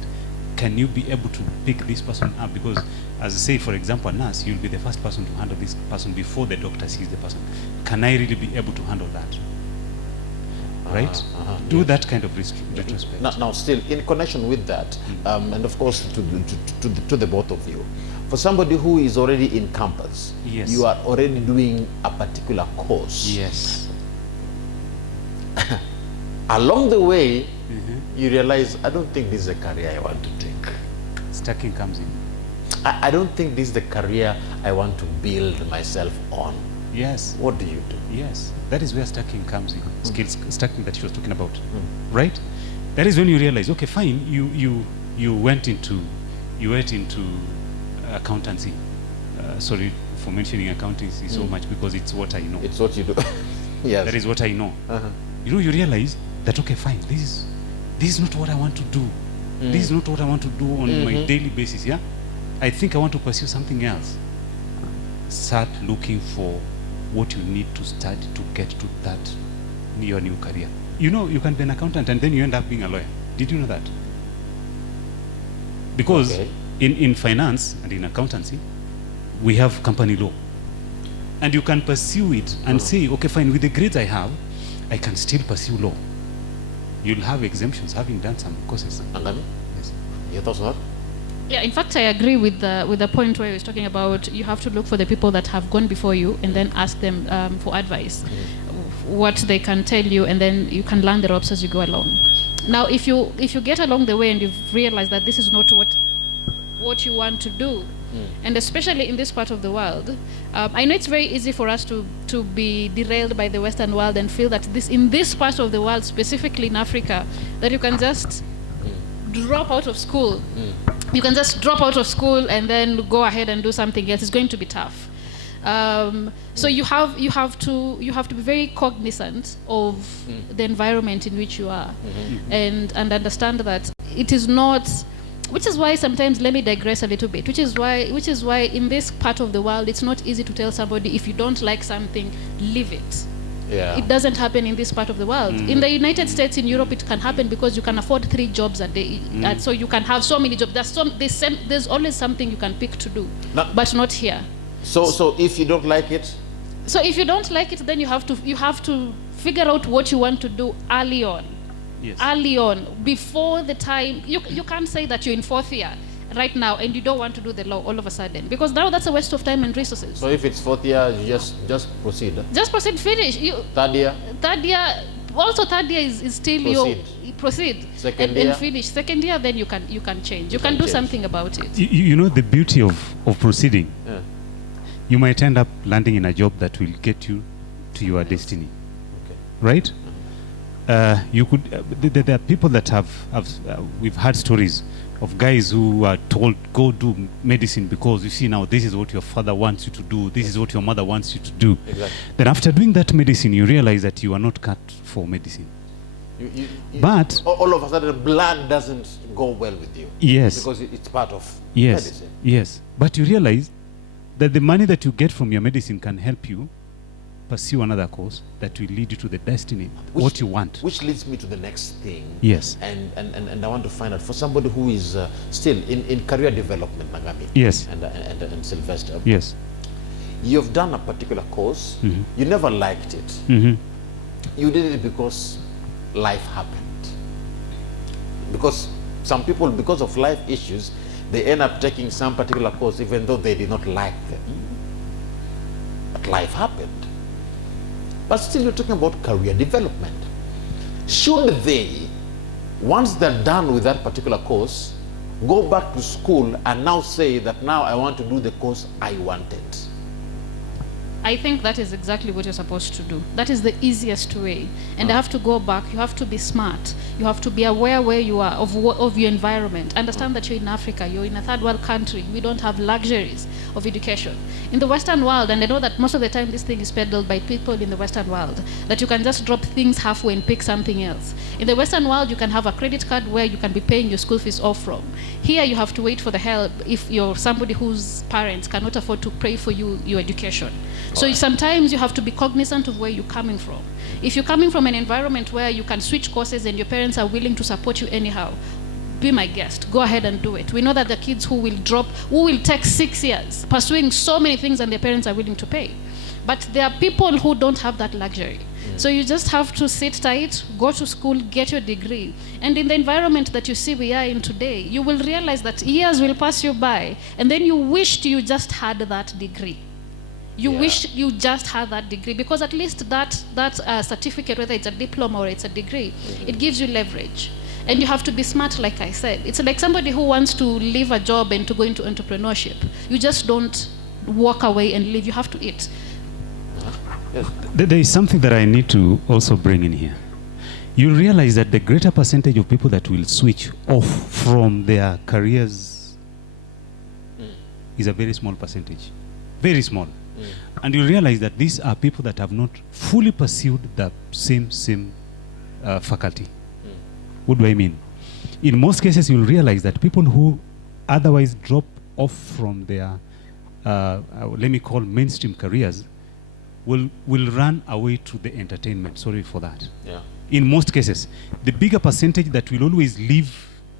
Can you be able to pick this person up? Because, as I say, for example, a nurse, you'll be the first person to handle this person before the doctor sees the person. Can I really be able to handle that? right? Do that kind of retrospect. Now, still, in connection with that, and of course to the both of you, for somebody who is already in campus, Yes. you are already doing a particular course. Yes. Along the way, you realize, I don't think this is a career I want to take. Stacking comes in. I don't think this is the career I want to build myself on. Yes. What do you do? Yes. That is where stacking comes in. Skills stacking that she was talking about. Right? That is when you realize, okay, fine, you went into accountancy. Sorry for mentioning accountancy so much, because it's what I know. It's what you do. Yes. That is what I know. You realize that, okay, fine, this is not what I want to do. This is not what I want to do on my daily basis. Yeah, I think I want to pursue something else. Start looking for what you need to study to get to that your new career. You can be an accountant and then you end up being a lawyer. Did you know that? Because in finance and in accountancy, we have company law. And you can pursue it and say, okay, fine, with the grades I have, I can still pursue law. You'll have exemptions having done some courses. Nangami? Yes. Your thoughts on that? Yeah, in fact, I agree with the point where he was talking about you have to look for the people that have gone before you and then ask them for advice, what they can tell you, and then you can learn the ropes as you go along. Now, if you get along the way and you've realized that this is not what you want to do, and especially in this part of the world, I know it's very easy for us to be derailed by the Western world and feel that in this part of the world, specifically in Africa, that you can just drop out of school. You can just drop out of school and then go ahead and do something else. It's going to be tough. So you have to be very cognizant of the environment in which you are, and understand that it is not. Which is why sometimes, let me digress a little bit. Which is why in this part of the world, it's not easy to tell somebody, if you don't like something, leave it. Yeah. It doesn't happen in this part of the world. In the United States, in Europe, it can happen because you can afford 3 jobs a day. And so you can have so many jobs. There's always something you can pick to do, but not here. So if you don't like it? So if you don't like it, then you have to figure out what you want to do early on. Yes. Early on, before the time. You can't say that you're in 4th year right now and you don't want to do the law all of a sudden, because now that's a waste of time and resources. So if it's 4th year, you just proceed. Just proceed, finish. 3rd year? 3rd year, also 3rd year is still proceed. 2nd year? And finish. 2nd year, then you can change. You can do something about it. You know the beauty of proceeding. Yeah. You might end up landing in a job that will get you to your destiny. Okay. Right? You could. There are people that we've heard stories of guys who are told, go do medicine because you see now this is what your father wants you to do, this is what your mother wants you to do. Exactly. Then after doing that medicine, you realize that you are not cut for medicine. But all of a sudden, blood doesn't go well with you. Yes. Because it's part of yes, medicine. yes. But you realize that the money that you get from your medicine can help you pursue another course that will lead you to the destiny, what you want. Which leads me to the next thing. Yes. And I want to find out, for somebody who is still in career development, Nangami. Yes. And Sylvester. Yes. You've done a particular course. You never liked it. You did it because life happened. Because some people, because of life issues, they end up taking some particular course even though they did not like them. But life happened. But still, you're talking about career development. Should they, once they're done with that particular course, go back to school and now say that now I want to do the course I wanted? I think that is exactly what you're supposed to do. That is the easiest way. And you have to go back. You have to be smart. You have to be aware where you are, of your environment. Understand that you're in Africa. You're in a third world country. We don't have luxuries of education. In the Western world, and I know that most of the time this thing is peddled by people in the Western world, that you can just drop things halfway and pick something else. In the Western world, you can have a credit card where you can be paying your school fees off from. Here, you have to wait for the help if you're somebody whose parents cannot afford to pay for you your education. So sometimes you have to be cognizant of where you're coming from. If you're coming from an environment where you can switch courses and your parents are willing to support you anyhow, be my guest. Go ahead and do it. We know that the kids who will take 6 years pursuing so many things and their parents are willing to pay. But there are people who don't have that luxury. So you just have to sit tight, go to school, get your degree. And in the environment that you see we are in today, you will realize that years will pass you by, and then you wished you just had that degree. You wish you just had that degree, because at least that certificate, whether it's a diploma or it's a degree, it gives you leverage. And you have to be smart, like I said. It's like somebody who wants to leave a job and to go into entrepreneurship. You just don't walk away and leave. You have to eat. Yes. There is something that I need to also bring in here. You realize that the greater percentage of people that will switch off from their careers is a very small percentage. Very small. And you realize that these are people that have not fully pursued the same faculty. What do I mean? In most cases, you'll realize that people who otherwise drop off from their, let me call mainstream careers, will run away to the entertainment. Sorry for that. Yeah. In most cases, the bigger percentage that will always leave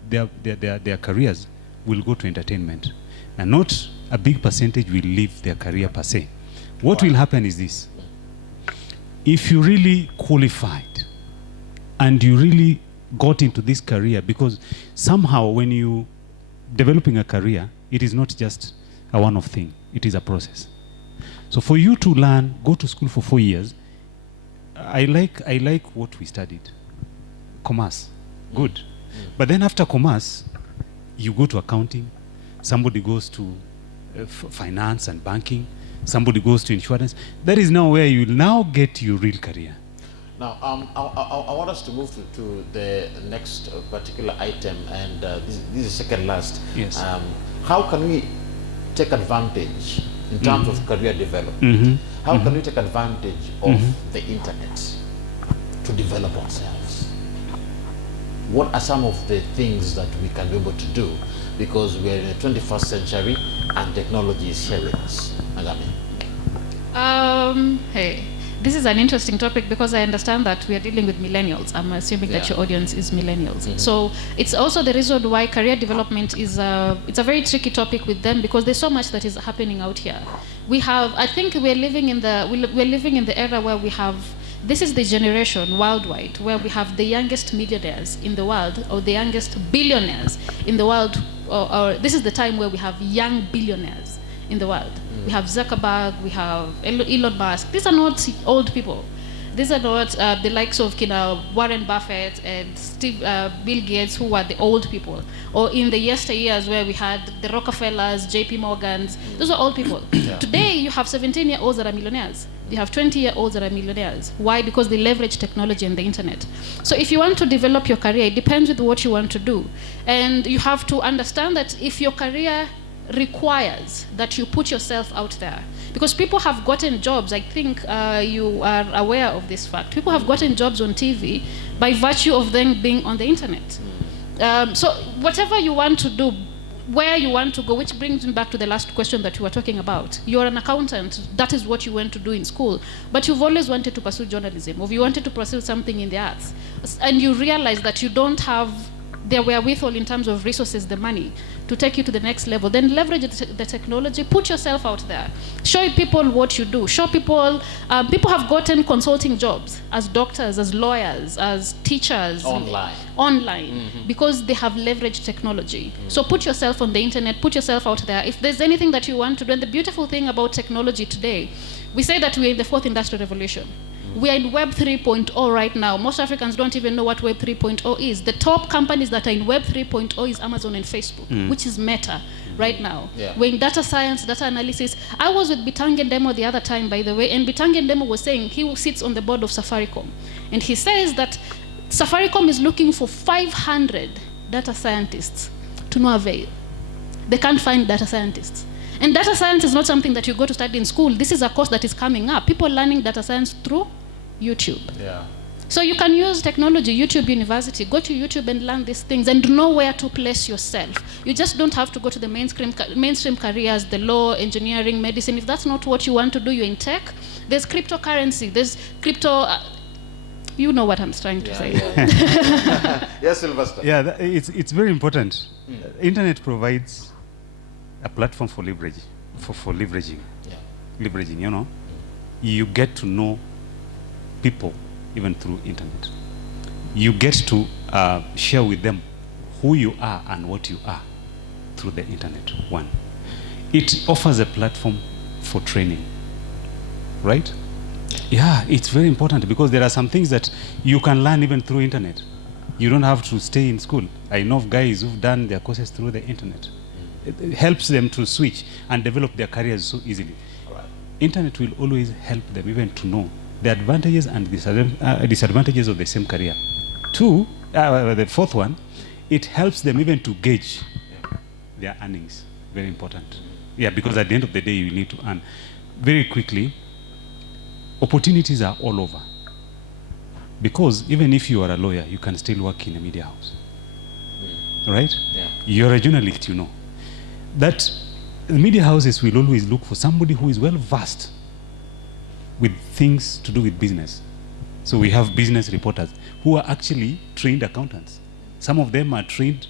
their careers will go to entertainment, and not a big percentage will leave their career per se. What will happen is this: if you really qualified and you really got into this career, because somehow when you developing a career, it is not just a one-off thing, it is a process. So for you to learn, go to school for 4 years, I like what we studied. Commerce, good. But then after commerce, you go to accounting, somebody goes to finance and banking, somebody goes to insurance. That is now where you now get your real career. Now, I want us to move to the next particular item, and this is second last. Yes. How can we take advantage in terms of career development? How can we take advantage of the internet to develop ourselves? What are some of the things that we can be able to do? Because we are in the 21st century and technology is here with us. Nangami. Hey, this is an interesting topic, because I understand that we are dealing with millennials. I'm assuming that your audience is millennials. So it's also the reason why career development is it's a very tricky topic with them, because there's so much that is happening out here. I think we're living in the era where we have, this is the generation worldwide where we have the youngest millionaires in the world, or the youngest billionaires in the world, or this is the time where we have young billionaires in the world. We have Zuckerberg, we have Elon Musk. These are not old people. These are not the likes of Warren Buffett and Bill Gates, who are the old people. Or in the yesteryears where we had the Rockefellers, JP Morgans. Those are old people. Yeah. Today, you have 17-year-olds that are millionaires. You have 20-year-olds that are millionaires. Why? Because they leverage technology and the internet. So if you want to develop your career, it depends with what you want to do. And you have to understand that if your career requires that you put yourself out there, because people have gotten jobs, I think you are aware of this fact, people have gotten jobs on TV by virtue of them being on the internet. So whatever you want to do, where you want to go, which brings me back to the last question that you were talking about. You're an accountant, that is what you went to do in school, but you've always wanted to pursue journalism, or you wanted to pursue something in the arts, and you realize that you don't have the wherewithal in terms of resources, the money, to take you to the next level. Then leverage the technology, put yourself out there. Show people what you do. Show people, people have gotten consulting jobs as doctors, as lawyers, as teachers. Online, because they have leveraged technology. So put yourself on the internet, put yourself out there. If there's anything that you want to do, and the beautiful thing about technology today, we say that we're in the 4th industrial revolution. We are in Web 3.0 right now. Most Africans don't even know what Web 3.0 is. The top companies that are in Web 3.0 is Amazon and Facebook, which is Meta right now. Yeah. We're in data science, data analysis. I was with Bitange Demo the other time, by the way, and Bitange Demo was saying he sits on the board of Safaricom. And he says that Safaricom is looking for 500 data scientists to no avail. They can't find data scientists. And data science is not something that you go to study in school. This is a course that is coming up. People learning data science through YouTube. Yeah. So you can use technology, YouTube University. Go to YouTube and learn these things and know where to place yourself. You just don't have to go to the mainstream careers, the law, engineering, medicine. If that's not what you want to do, you're in tech. There's cryptocurrency. There's crypto. You know what I'm trying to say. Yes, Sylvester. Yeah, it's very important. Internet provides a platform for leverage, for leveraging. Yeah. Leveraging, you know. You get to know people even through internet. You get to share with them who you are and what you are through the internet. One, it offers a platform for training, right? Yeah, it's very important because there are some things that you can learn even through internet. You don't have to stay in school. I know of guys who've done their courses through the internet. It helps them to switch and develop their careers so easily. Right. Internet will always help them even to know the advantages and disadvantages of the same career. Two, the fourth one, it helps them even to gauge their earnings. Very important. Yeah, because at the end of the day, you need to earn. Very quickly, opportunities are all over. Because even if you are a lawyer, you can still work in a media house. Right? Yeah. You're a journalist, you know. That the media houses will always look for somebody who is well versed with things to do with business. So we have business reporters who are actually trained accountants. Some of them are trained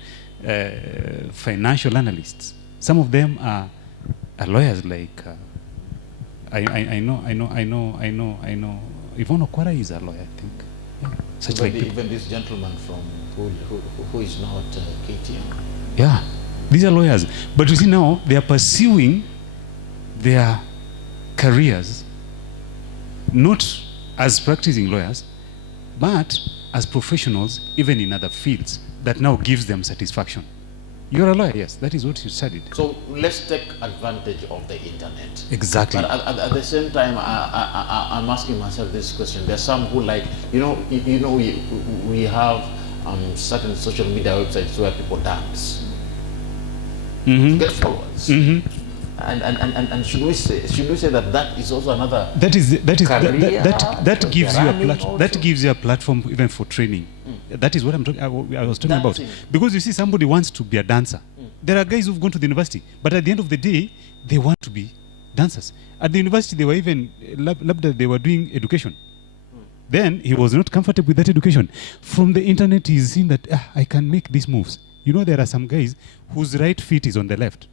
financial analysts. Some of them are lawyers like I know. Yvonne Okwara is a lawyer, I think. Yeah. Such Even, like people. even this gentleman from who is not KTM. Yeah, these are lawyers. But you see now, they are pursuing their careers not as practicing lawyers, but as professionals, even in other fields, that now gives them satisfaction. You're a lawyer, yes, that is what you studied. So let's take advantage of the internet. Exactly. But at the same time, I'm asking myself this question. There's some who like, we have certain social media websites where people dance, Mm-hmm. get followers. Mm-hmm. And should we say that is also another That career? gives you a platform even for training. That is what I was talking about. Dancing. Because you see, somebody wants to be a dancer. There are guys who've gone to the university, but at the end of the day, they want to be dancers. At the university, they were even they were doing education. Then he was not comfortable with that education. From the internet, he's seen that I can make these moves. You know, there are some guys whose right feet is on the left.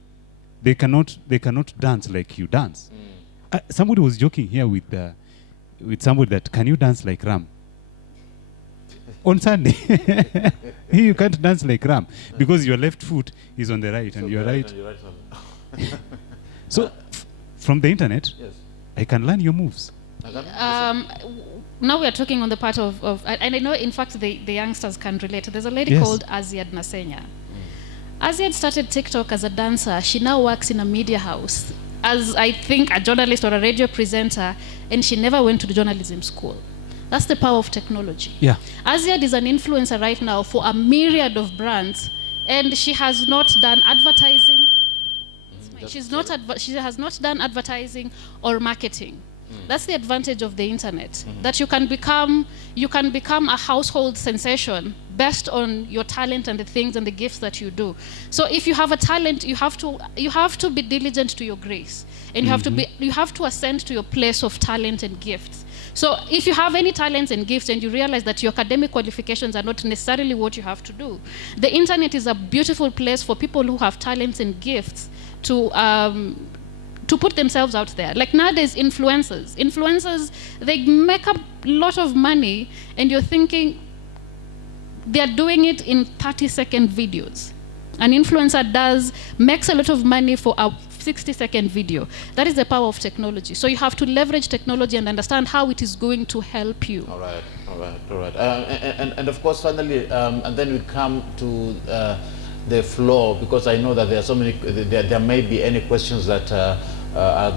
They cannot dance like you dance. Somebody was joking here with somebody that, can you dance like Ram? On Sunday, you can't dance like Ram because your left foot is on the right and your right. So, from the internet, Yes. I can learn your moves. Now we are talking on the part of and I know, in fact, the youngsters can relate. There's a lady Yes. called Aziad Nasenya. Aziad started TikTok as a dancer. She now works in a media house as, I think, a journalist or a radio presenter, and she never went to the journalism school. That's the power of technology. Yeah. Aziad is an influencer right now for a myriad of brands, and she has not done advertising. She has not done advertising or marketing. That's the advantage of the internet, that you can become a household sensation based on your talent and the things and the gifts that you do. So if you have a talent, you have to be diligent to your grace, and you have to ascend to your place of talent and gifts. So if you have any talents and gifts and you realize that your academic qualifications are not necessarily what you have to do, the internet is a beautiful place for people who have talents and gifts to put themselves out there. Like nowadays, influencers, they make a lot of money, and you're thinking they're doing it in 30-second videos. An influencer makes a lot of money for a 60-second video. That is the power of technology. So you have to leverage technology and understand how it is going to help you. All right. And of course, finally, and then we come to the floor, because I know that there are so many. There may be any questions that are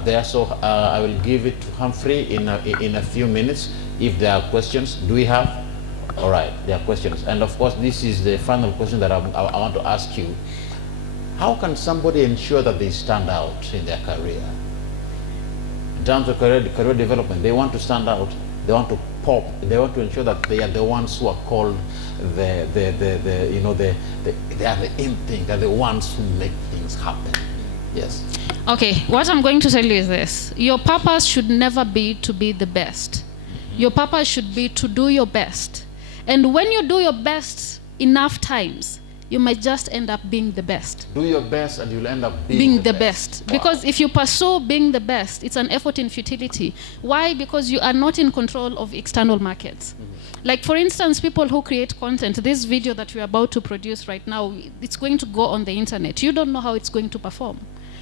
there. So I will give it to Humphrey in a few minutes if there are questions. Do we have? All right, there are questions. And of course, this is the final question that I want to ask you. How can somebody ensure that they stand out in their career? In terms of career development, they want to stand out, they want to pop, they want to ensure that they are the ones who are called they are the in thing, they're the ones who make things happen. Yes. Okay, what I'm going to tell you is this. Your purpose should never be to be the best. Your purpose should be to do your best. And when you do your best enough times, you might just end up being the best. Do your best and you'll end up being the best. Wow. Because if you pursue being the best, it's an effort in futility. Why? Because you are not in control of external markets. Like, for instance, people who create content, this video that we're about to produce right now, it's going to go on the internet. You don't know how it's going to perform.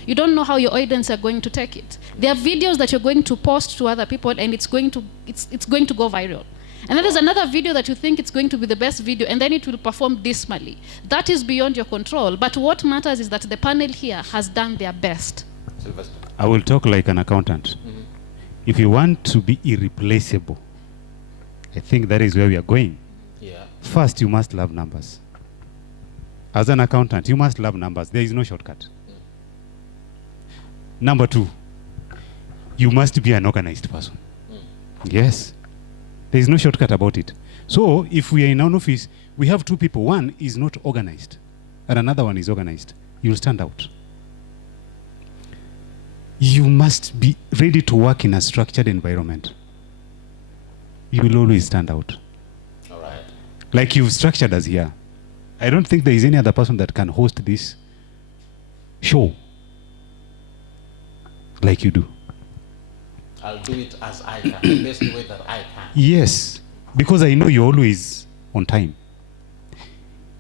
You don't know how your audience are going to take it. There are videos that you're going to post to other people and it's going to go viral. And then there's another video that you think it's going to be the best video and then it will perform dismally. That is beyond your control. But what matters is that the panel here has done their best. Sylvester. I will talk like an accountant. If you want to be irreplaceable, I think that is where we are going. Yeah. First, you must love numbers. As an accountant, you must love numbers. There is no shortcut. Number two, you must be an organized person. Yes. There is no shortcut about it. So if we are in an office, we have two people. One is not organized, and another one is organized. You'll stand out. You must be ready to work in a structured environment. You will always stand out. All right. Like you've structured us here. I don't think there is any other person that can host this show like you do. I'll do it as I can, the best way that I can. Yes, because I know you're always on time.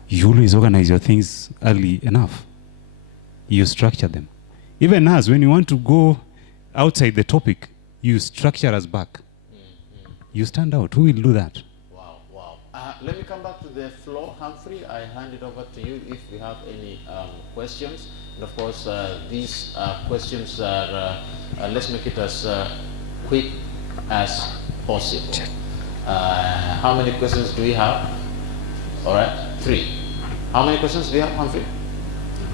You always organize your things early enough. You structure them. Even us, when you want to go outside the topic, you structure us back. You stand out. Who will do that? Wow, wow. Let me come back to the floor. Humphrey, I hand it over to you if we have any questions. And of course, these questions are, let's make it as quick as possible. How many questions do we have? All right, 3. How many questions do we have, Humphrey?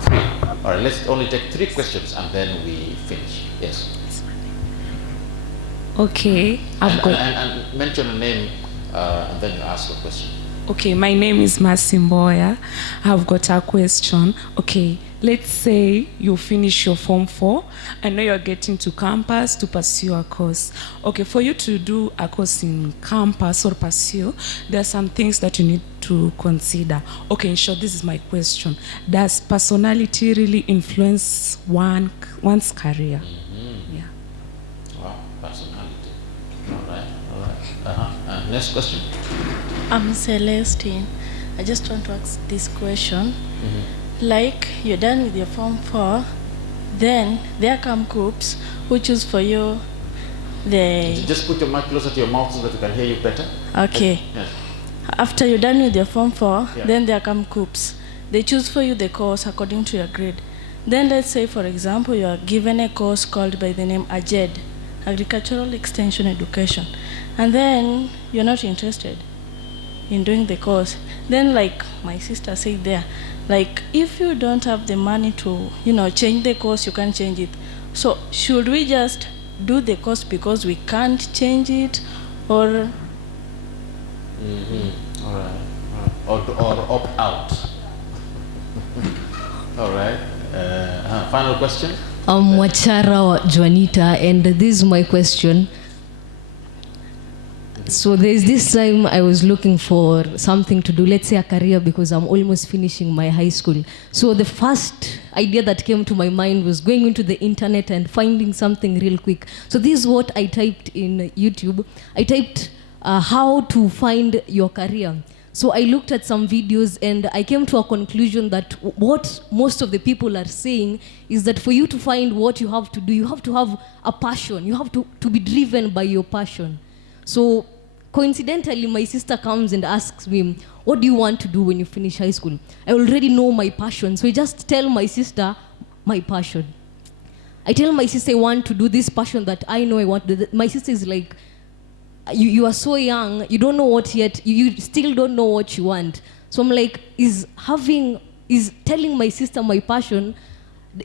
3. All right, let's only take 3 questions and then we finish. Yes. Okay, I've got... And mention a name and then you ask a question. Okay, my name is Masimboya. I've got a question. Okay, let's say you finish your Form 4. I know you're getting to campus to pursue a course. Okay, for you to do a course in campus or pursue, there are some things that you need to consider. Okay, in short, this is my question. Does personality really influence one's career? Yeah. Wow, personality. All right, all right. Next question. I'm Celestine. I just want to ask this question. Like, you're done with your Form 4, then there come groups who choose for you the... Just put your mic closer to your mouth so that we can hear you better. Okay. Yes. After you're done with your Form 4, then there come groups. They choose for you the course according to your grade. Then let's say, for example, you are given a course called by the name AGED, Agricultural Extension Education. And then you're not interested in doing the course. Then, like my sister said there, like if you don't have the money to, change the course, you can't change it. So should we just do the course because we can't change it, or? All right. Or opt out. All right. Final question. Wachara Juanita, and this is my question. So there's this time I was looking for something to do, let's say a career, because I'm almost finishing my high school. So the first idea that came to my mind was going into the internet and finding something real quick. So this is what I typed in YouTube. I typed how to find your career. So I looked at some videos and I came to a conclusion that what most of the people are saying is that for you to find what you have to do, you have to have a passion. You have to be driven by your passion. So coincidentally, my sister comes and asks me, what do you want to do when you finish high school? I already know my passion. So I just tell my sister my passion. I tell my sister I want to do this passion that I know I want to do. My sister is like, you are so young, you don't know what yet, you still don't know what you want. So I'm like, is telling my sister my passion,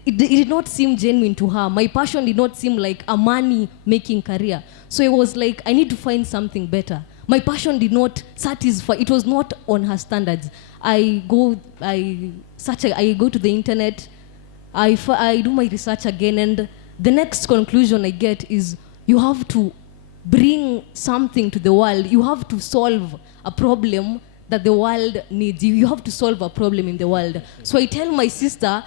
it did not seem genuine to her. My passion did not seem like a money-making career. So it was like, I need to find something better. My passion did not satisfy, it was not on her standards. I go to the internet, I do my research again, and the next conclusion I get is you have to bring something to the world, you have to solve a problem that the world needs. You have to solve a problem in the world. So I tell my sister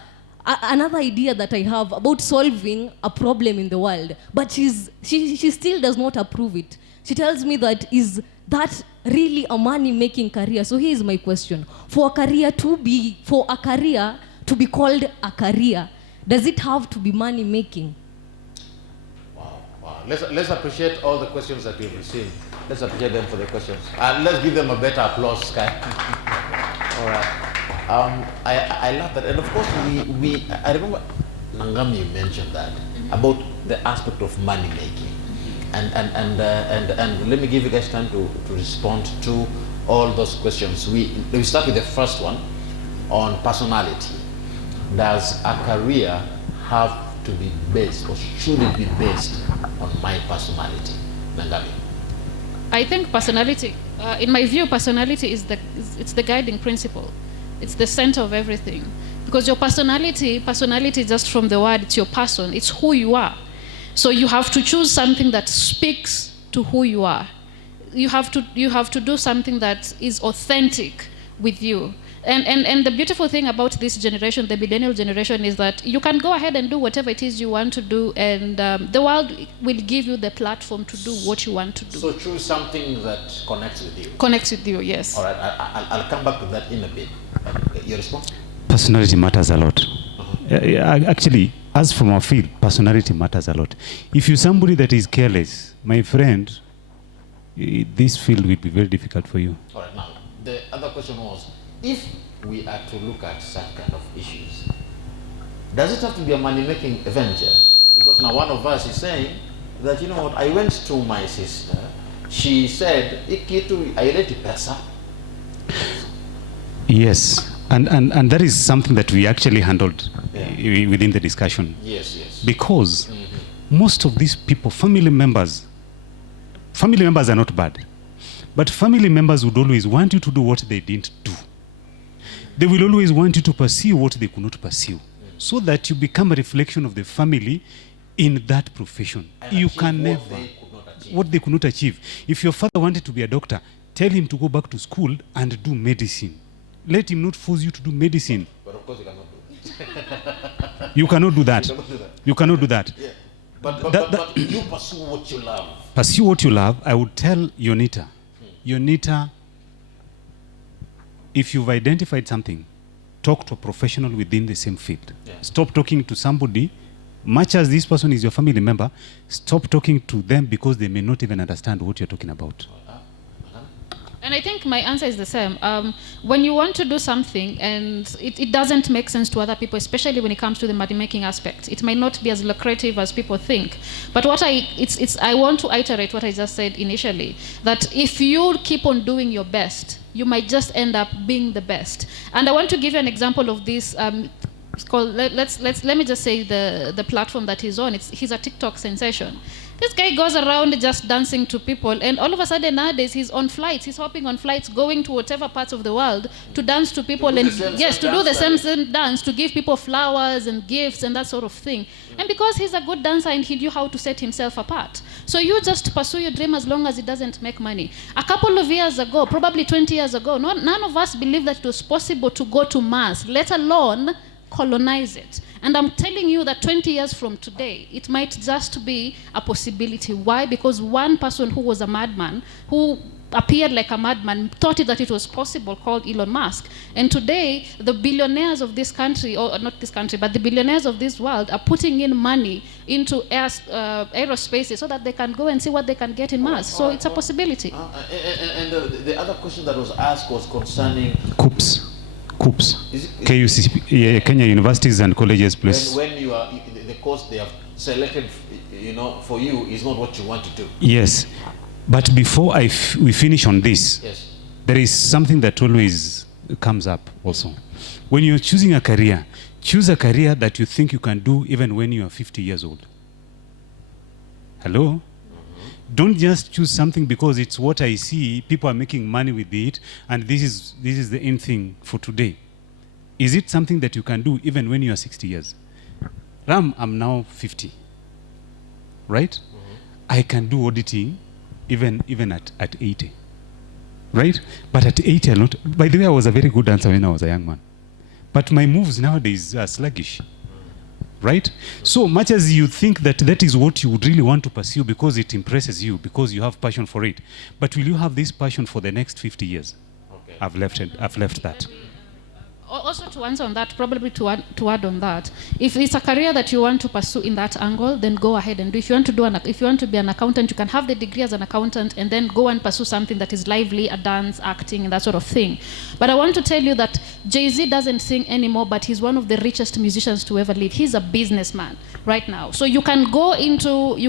another idea that I have about solving a problem in the world, but she still does not approve it. She tells me that is that really a money-making career? So here's my question: for a career to be called a career, does it have to be money-making? Wow. Let's appreciate all the questions that we've received. Let's appreciate them for the questions. Let's give them a better applause, Sky. All right. I love that. And of course, I remember Nangami mentioned that about the aspect of money making. And let me give you guys time to respond to all those questions. We start with the first one on personality. Does a career have to be based, or should it be based on my personality? Nangami. I think personality, in my view, personality is the guiding principle. It's the center of everything. Because your personality just from the word, it's your person, it's who you are. So you have to choose something that speaks to who you are. You have to do something that is authentic with you. And the beautiful thing about this generation, the millennial generation, is that you can go ahead and do whatever it is you want to do, and the world will give you the platform to do what you want to do. So choose something that connects with you. Connects with you, yes. All right, I'll come back to that in a bit. Your response? Personality matters a lot. Actually, as from our field, personality matters a lot. If you're somebody that is careless, my friend, this field will be very difficult for you. All right, now, the other question was, if we are to look at such kind of issues, does it have to be a money-making venture? Because now one of us is saying that, you know what, I went to my sister, she said, "Ikitu aileti pesa." Yes, and that is something that we actually handled within the discussion. Yes. Because most of these people, family members are not bad, but family members would always want you to do what they didn't do. They will always want you to pursue what they could not pursue, so that you become a reflection of the family in that profession. And you can never what they could not achieve. If your father wanted to be a doctor, tell him to go back to school and do medicine. Let him not force you to do medicine. But of course you cannot do it. You cannot do that. You cannot do that. Yeah. But you pursue what you love. Pursue what you love. I would tell Yonita, if you've identified something, talk to a professional within the same field. Yeah. Stop talking to somebody, much as this person is your family member, stop talking to them because they may not even understand what you're talking about. And I think my answer is the same. When you want to do something and it doesn't make sense to other people, especially when it comes to the money-making aspect, it might not be as lucrative as people think. But I want to iterate what I just said initially, that if you keep on doing your best, you might just end up being the best. And I want to give you an example of this. It's called, let me just say the platform that he's on. He's a TikTok sensation. This guy goes around just dancing to people, and all of a sudden nowadays he's on flights. He's hopping on flights, going to whatever parts of the world to dance to people, to do the same dance, to give people flowers and gifts and that sort of thing. And because he's a good dancer and he knew how to set himself apart. So you just pursue your dream as long as it doesn't make money. A couple of years ago, probably 20 years ago, none of us believed that it was possible to go to Mars, let alone colonize it. And I'm telling you that 20 years from today, it might just be a possibility. Why? Because one person who was a madman, who appeared like a madman, thought that it was possible, called Elon Musk. And today, the billionaires of this country, or not this country, but the billionaires of this world are putting in money into aerospace so that they can go and see what they can get in Mars. So it's a possibility. And the other question that was asked was concerning... KUPS. KUCP, Kenya Universities and Colleges Plus. When you are, the course they have selected, for you is not what you want to do. Yes, but before we finish on this, there is something that always comes up also. When you're choosing a career, choose a career that you think you can do even when you are 50 years old. Hello? Don't just choose something because it's what I see, people are making money with it, and this is the end thing for today. Is it something that you can do even when you are 60 years? I'm now 50, right? I can do auditing even at 80. Right? But at 80, I'm not. By the way, I was a very good dancer when I was a young man. But my moves nowadays are sluggish. Right? So much as you think that is what you would really want to pursue because it impresses you, because you have passion for it. But will you have this passion for the next 50 years? Okay. I've left that. Also to answer on that, probably to add on that, if it's a career that you want to pursue in that angle, then go ahead and do. If you want to be an accountant, you can have the degree as an accountant and then go and pursue something that is lively, a dance, acting, and that sort of thing. But I want to tell you that Jay-Z doesn't sing anymore, but he's one of the richest musicians to ever live. He's a businessman right now. So you can go into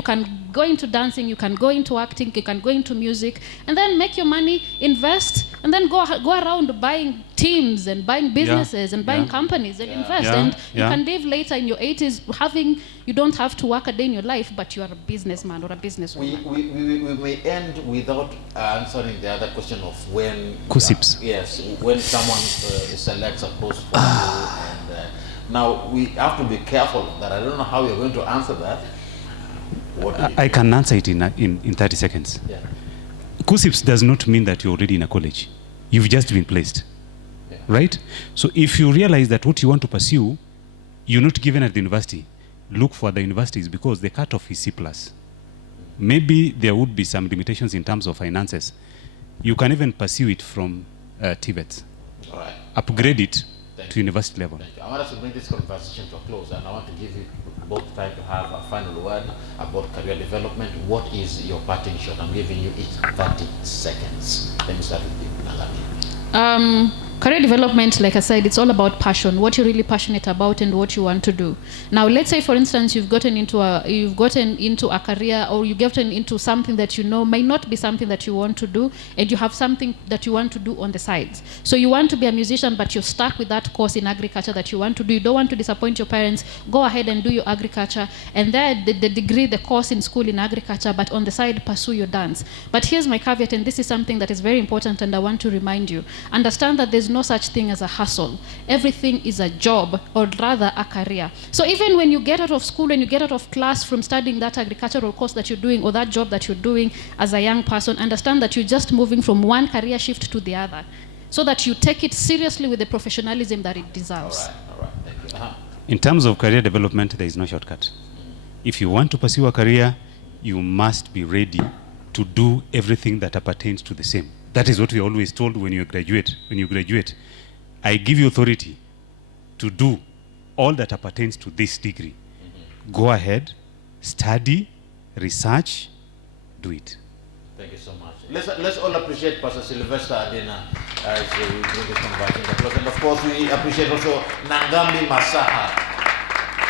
dancing, you can go into acting, you can go into music, and then make your money, invest, and then go around buying teams and buying businesses and buying companies and invest. And you can live later in your 80s you don't have to work a day in your life, but you are a businessman or a businesswoman. We may end without answering the other question of when... Kusips. Yes, when someone selects a post for you. And now we have to be careful that I don't know how you're going to answer that. I can answer it in 30 seconds. Yeah. Kusips does not mean that you're already in a college. You've just been placed. Yeah. Right? So if you realize that what you want to pursue, you're not given at the university, look for the universities because the cutoff is C+. Maybe there would be some limitations in terms of finances. You can even pursue it from TVET. All right. Upgrade it to university level. Thank you. I want us to bring this conversation to a close, and I want to give you both time to have a final word about career development. What is your parting shot? I'm giving you each 30 seconds. Let me start with you, Nangami. Career development, like I said, it's all about passion, what you're really passionate about and what you want to do. Now, let's say, for instance, you've gotten into a career, or you've gotten into something that you know may not be something that you want to do, and you have something that you want to do on the sides. So you want to be a musician, but you're stuck with that course in agriculture that you want to do. You don't want to disappoint your parents. Go ahead and do your agriculture, and then the degree, the course in school in agriculture, but on the side, pursue your dance. But here's my caveat, and this is something that is very important, and I want to remind you. Understand that there's no such thing as a hustle. Everything is a job, or rather a career. So even when you get out of school and you get out of class from studying that agricultural course that you're doing or that job that you're doing as a young person, understand that you're just moving from one career shift to the other, so that you take it seriously with the professionalism that it deserves. All right. Thank you. In terms of career development, there is no shortcut. If you want to pursue a career, you must be ready to do everything that appertains to the same. That is what we are always told when you graduate. When you graduate, I give you authority to do all that appertains to this degree. Go ahead, study, research, do it. Thank you so much. Let's all appreciate Pastor Sylvester Adina as we bring this conversation to close. And of course, we appreciate also Nangami Masakha.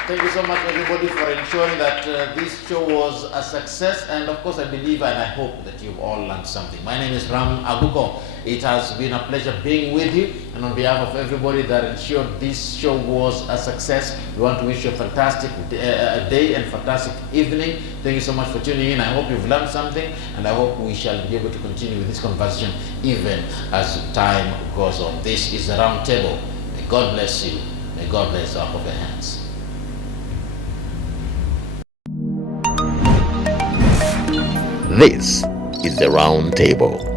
Thank you so much, everybody, for ensuring that this show was a success. And of course, I believe and I hope that you've all learned something. My name is Ram Aguko. It has been a pleasure being with you. And on behalf of everybody that ensured this show was a success, we want to wish you a fantastic day and fantastic evening. Thank you so much for tuning in. I hope you've learned something. And I hope we shall be able to continue with this conversation even as time goes on. This is the Roundtable. May God bless you. May God bless the work of your hands. This is the Roundtable.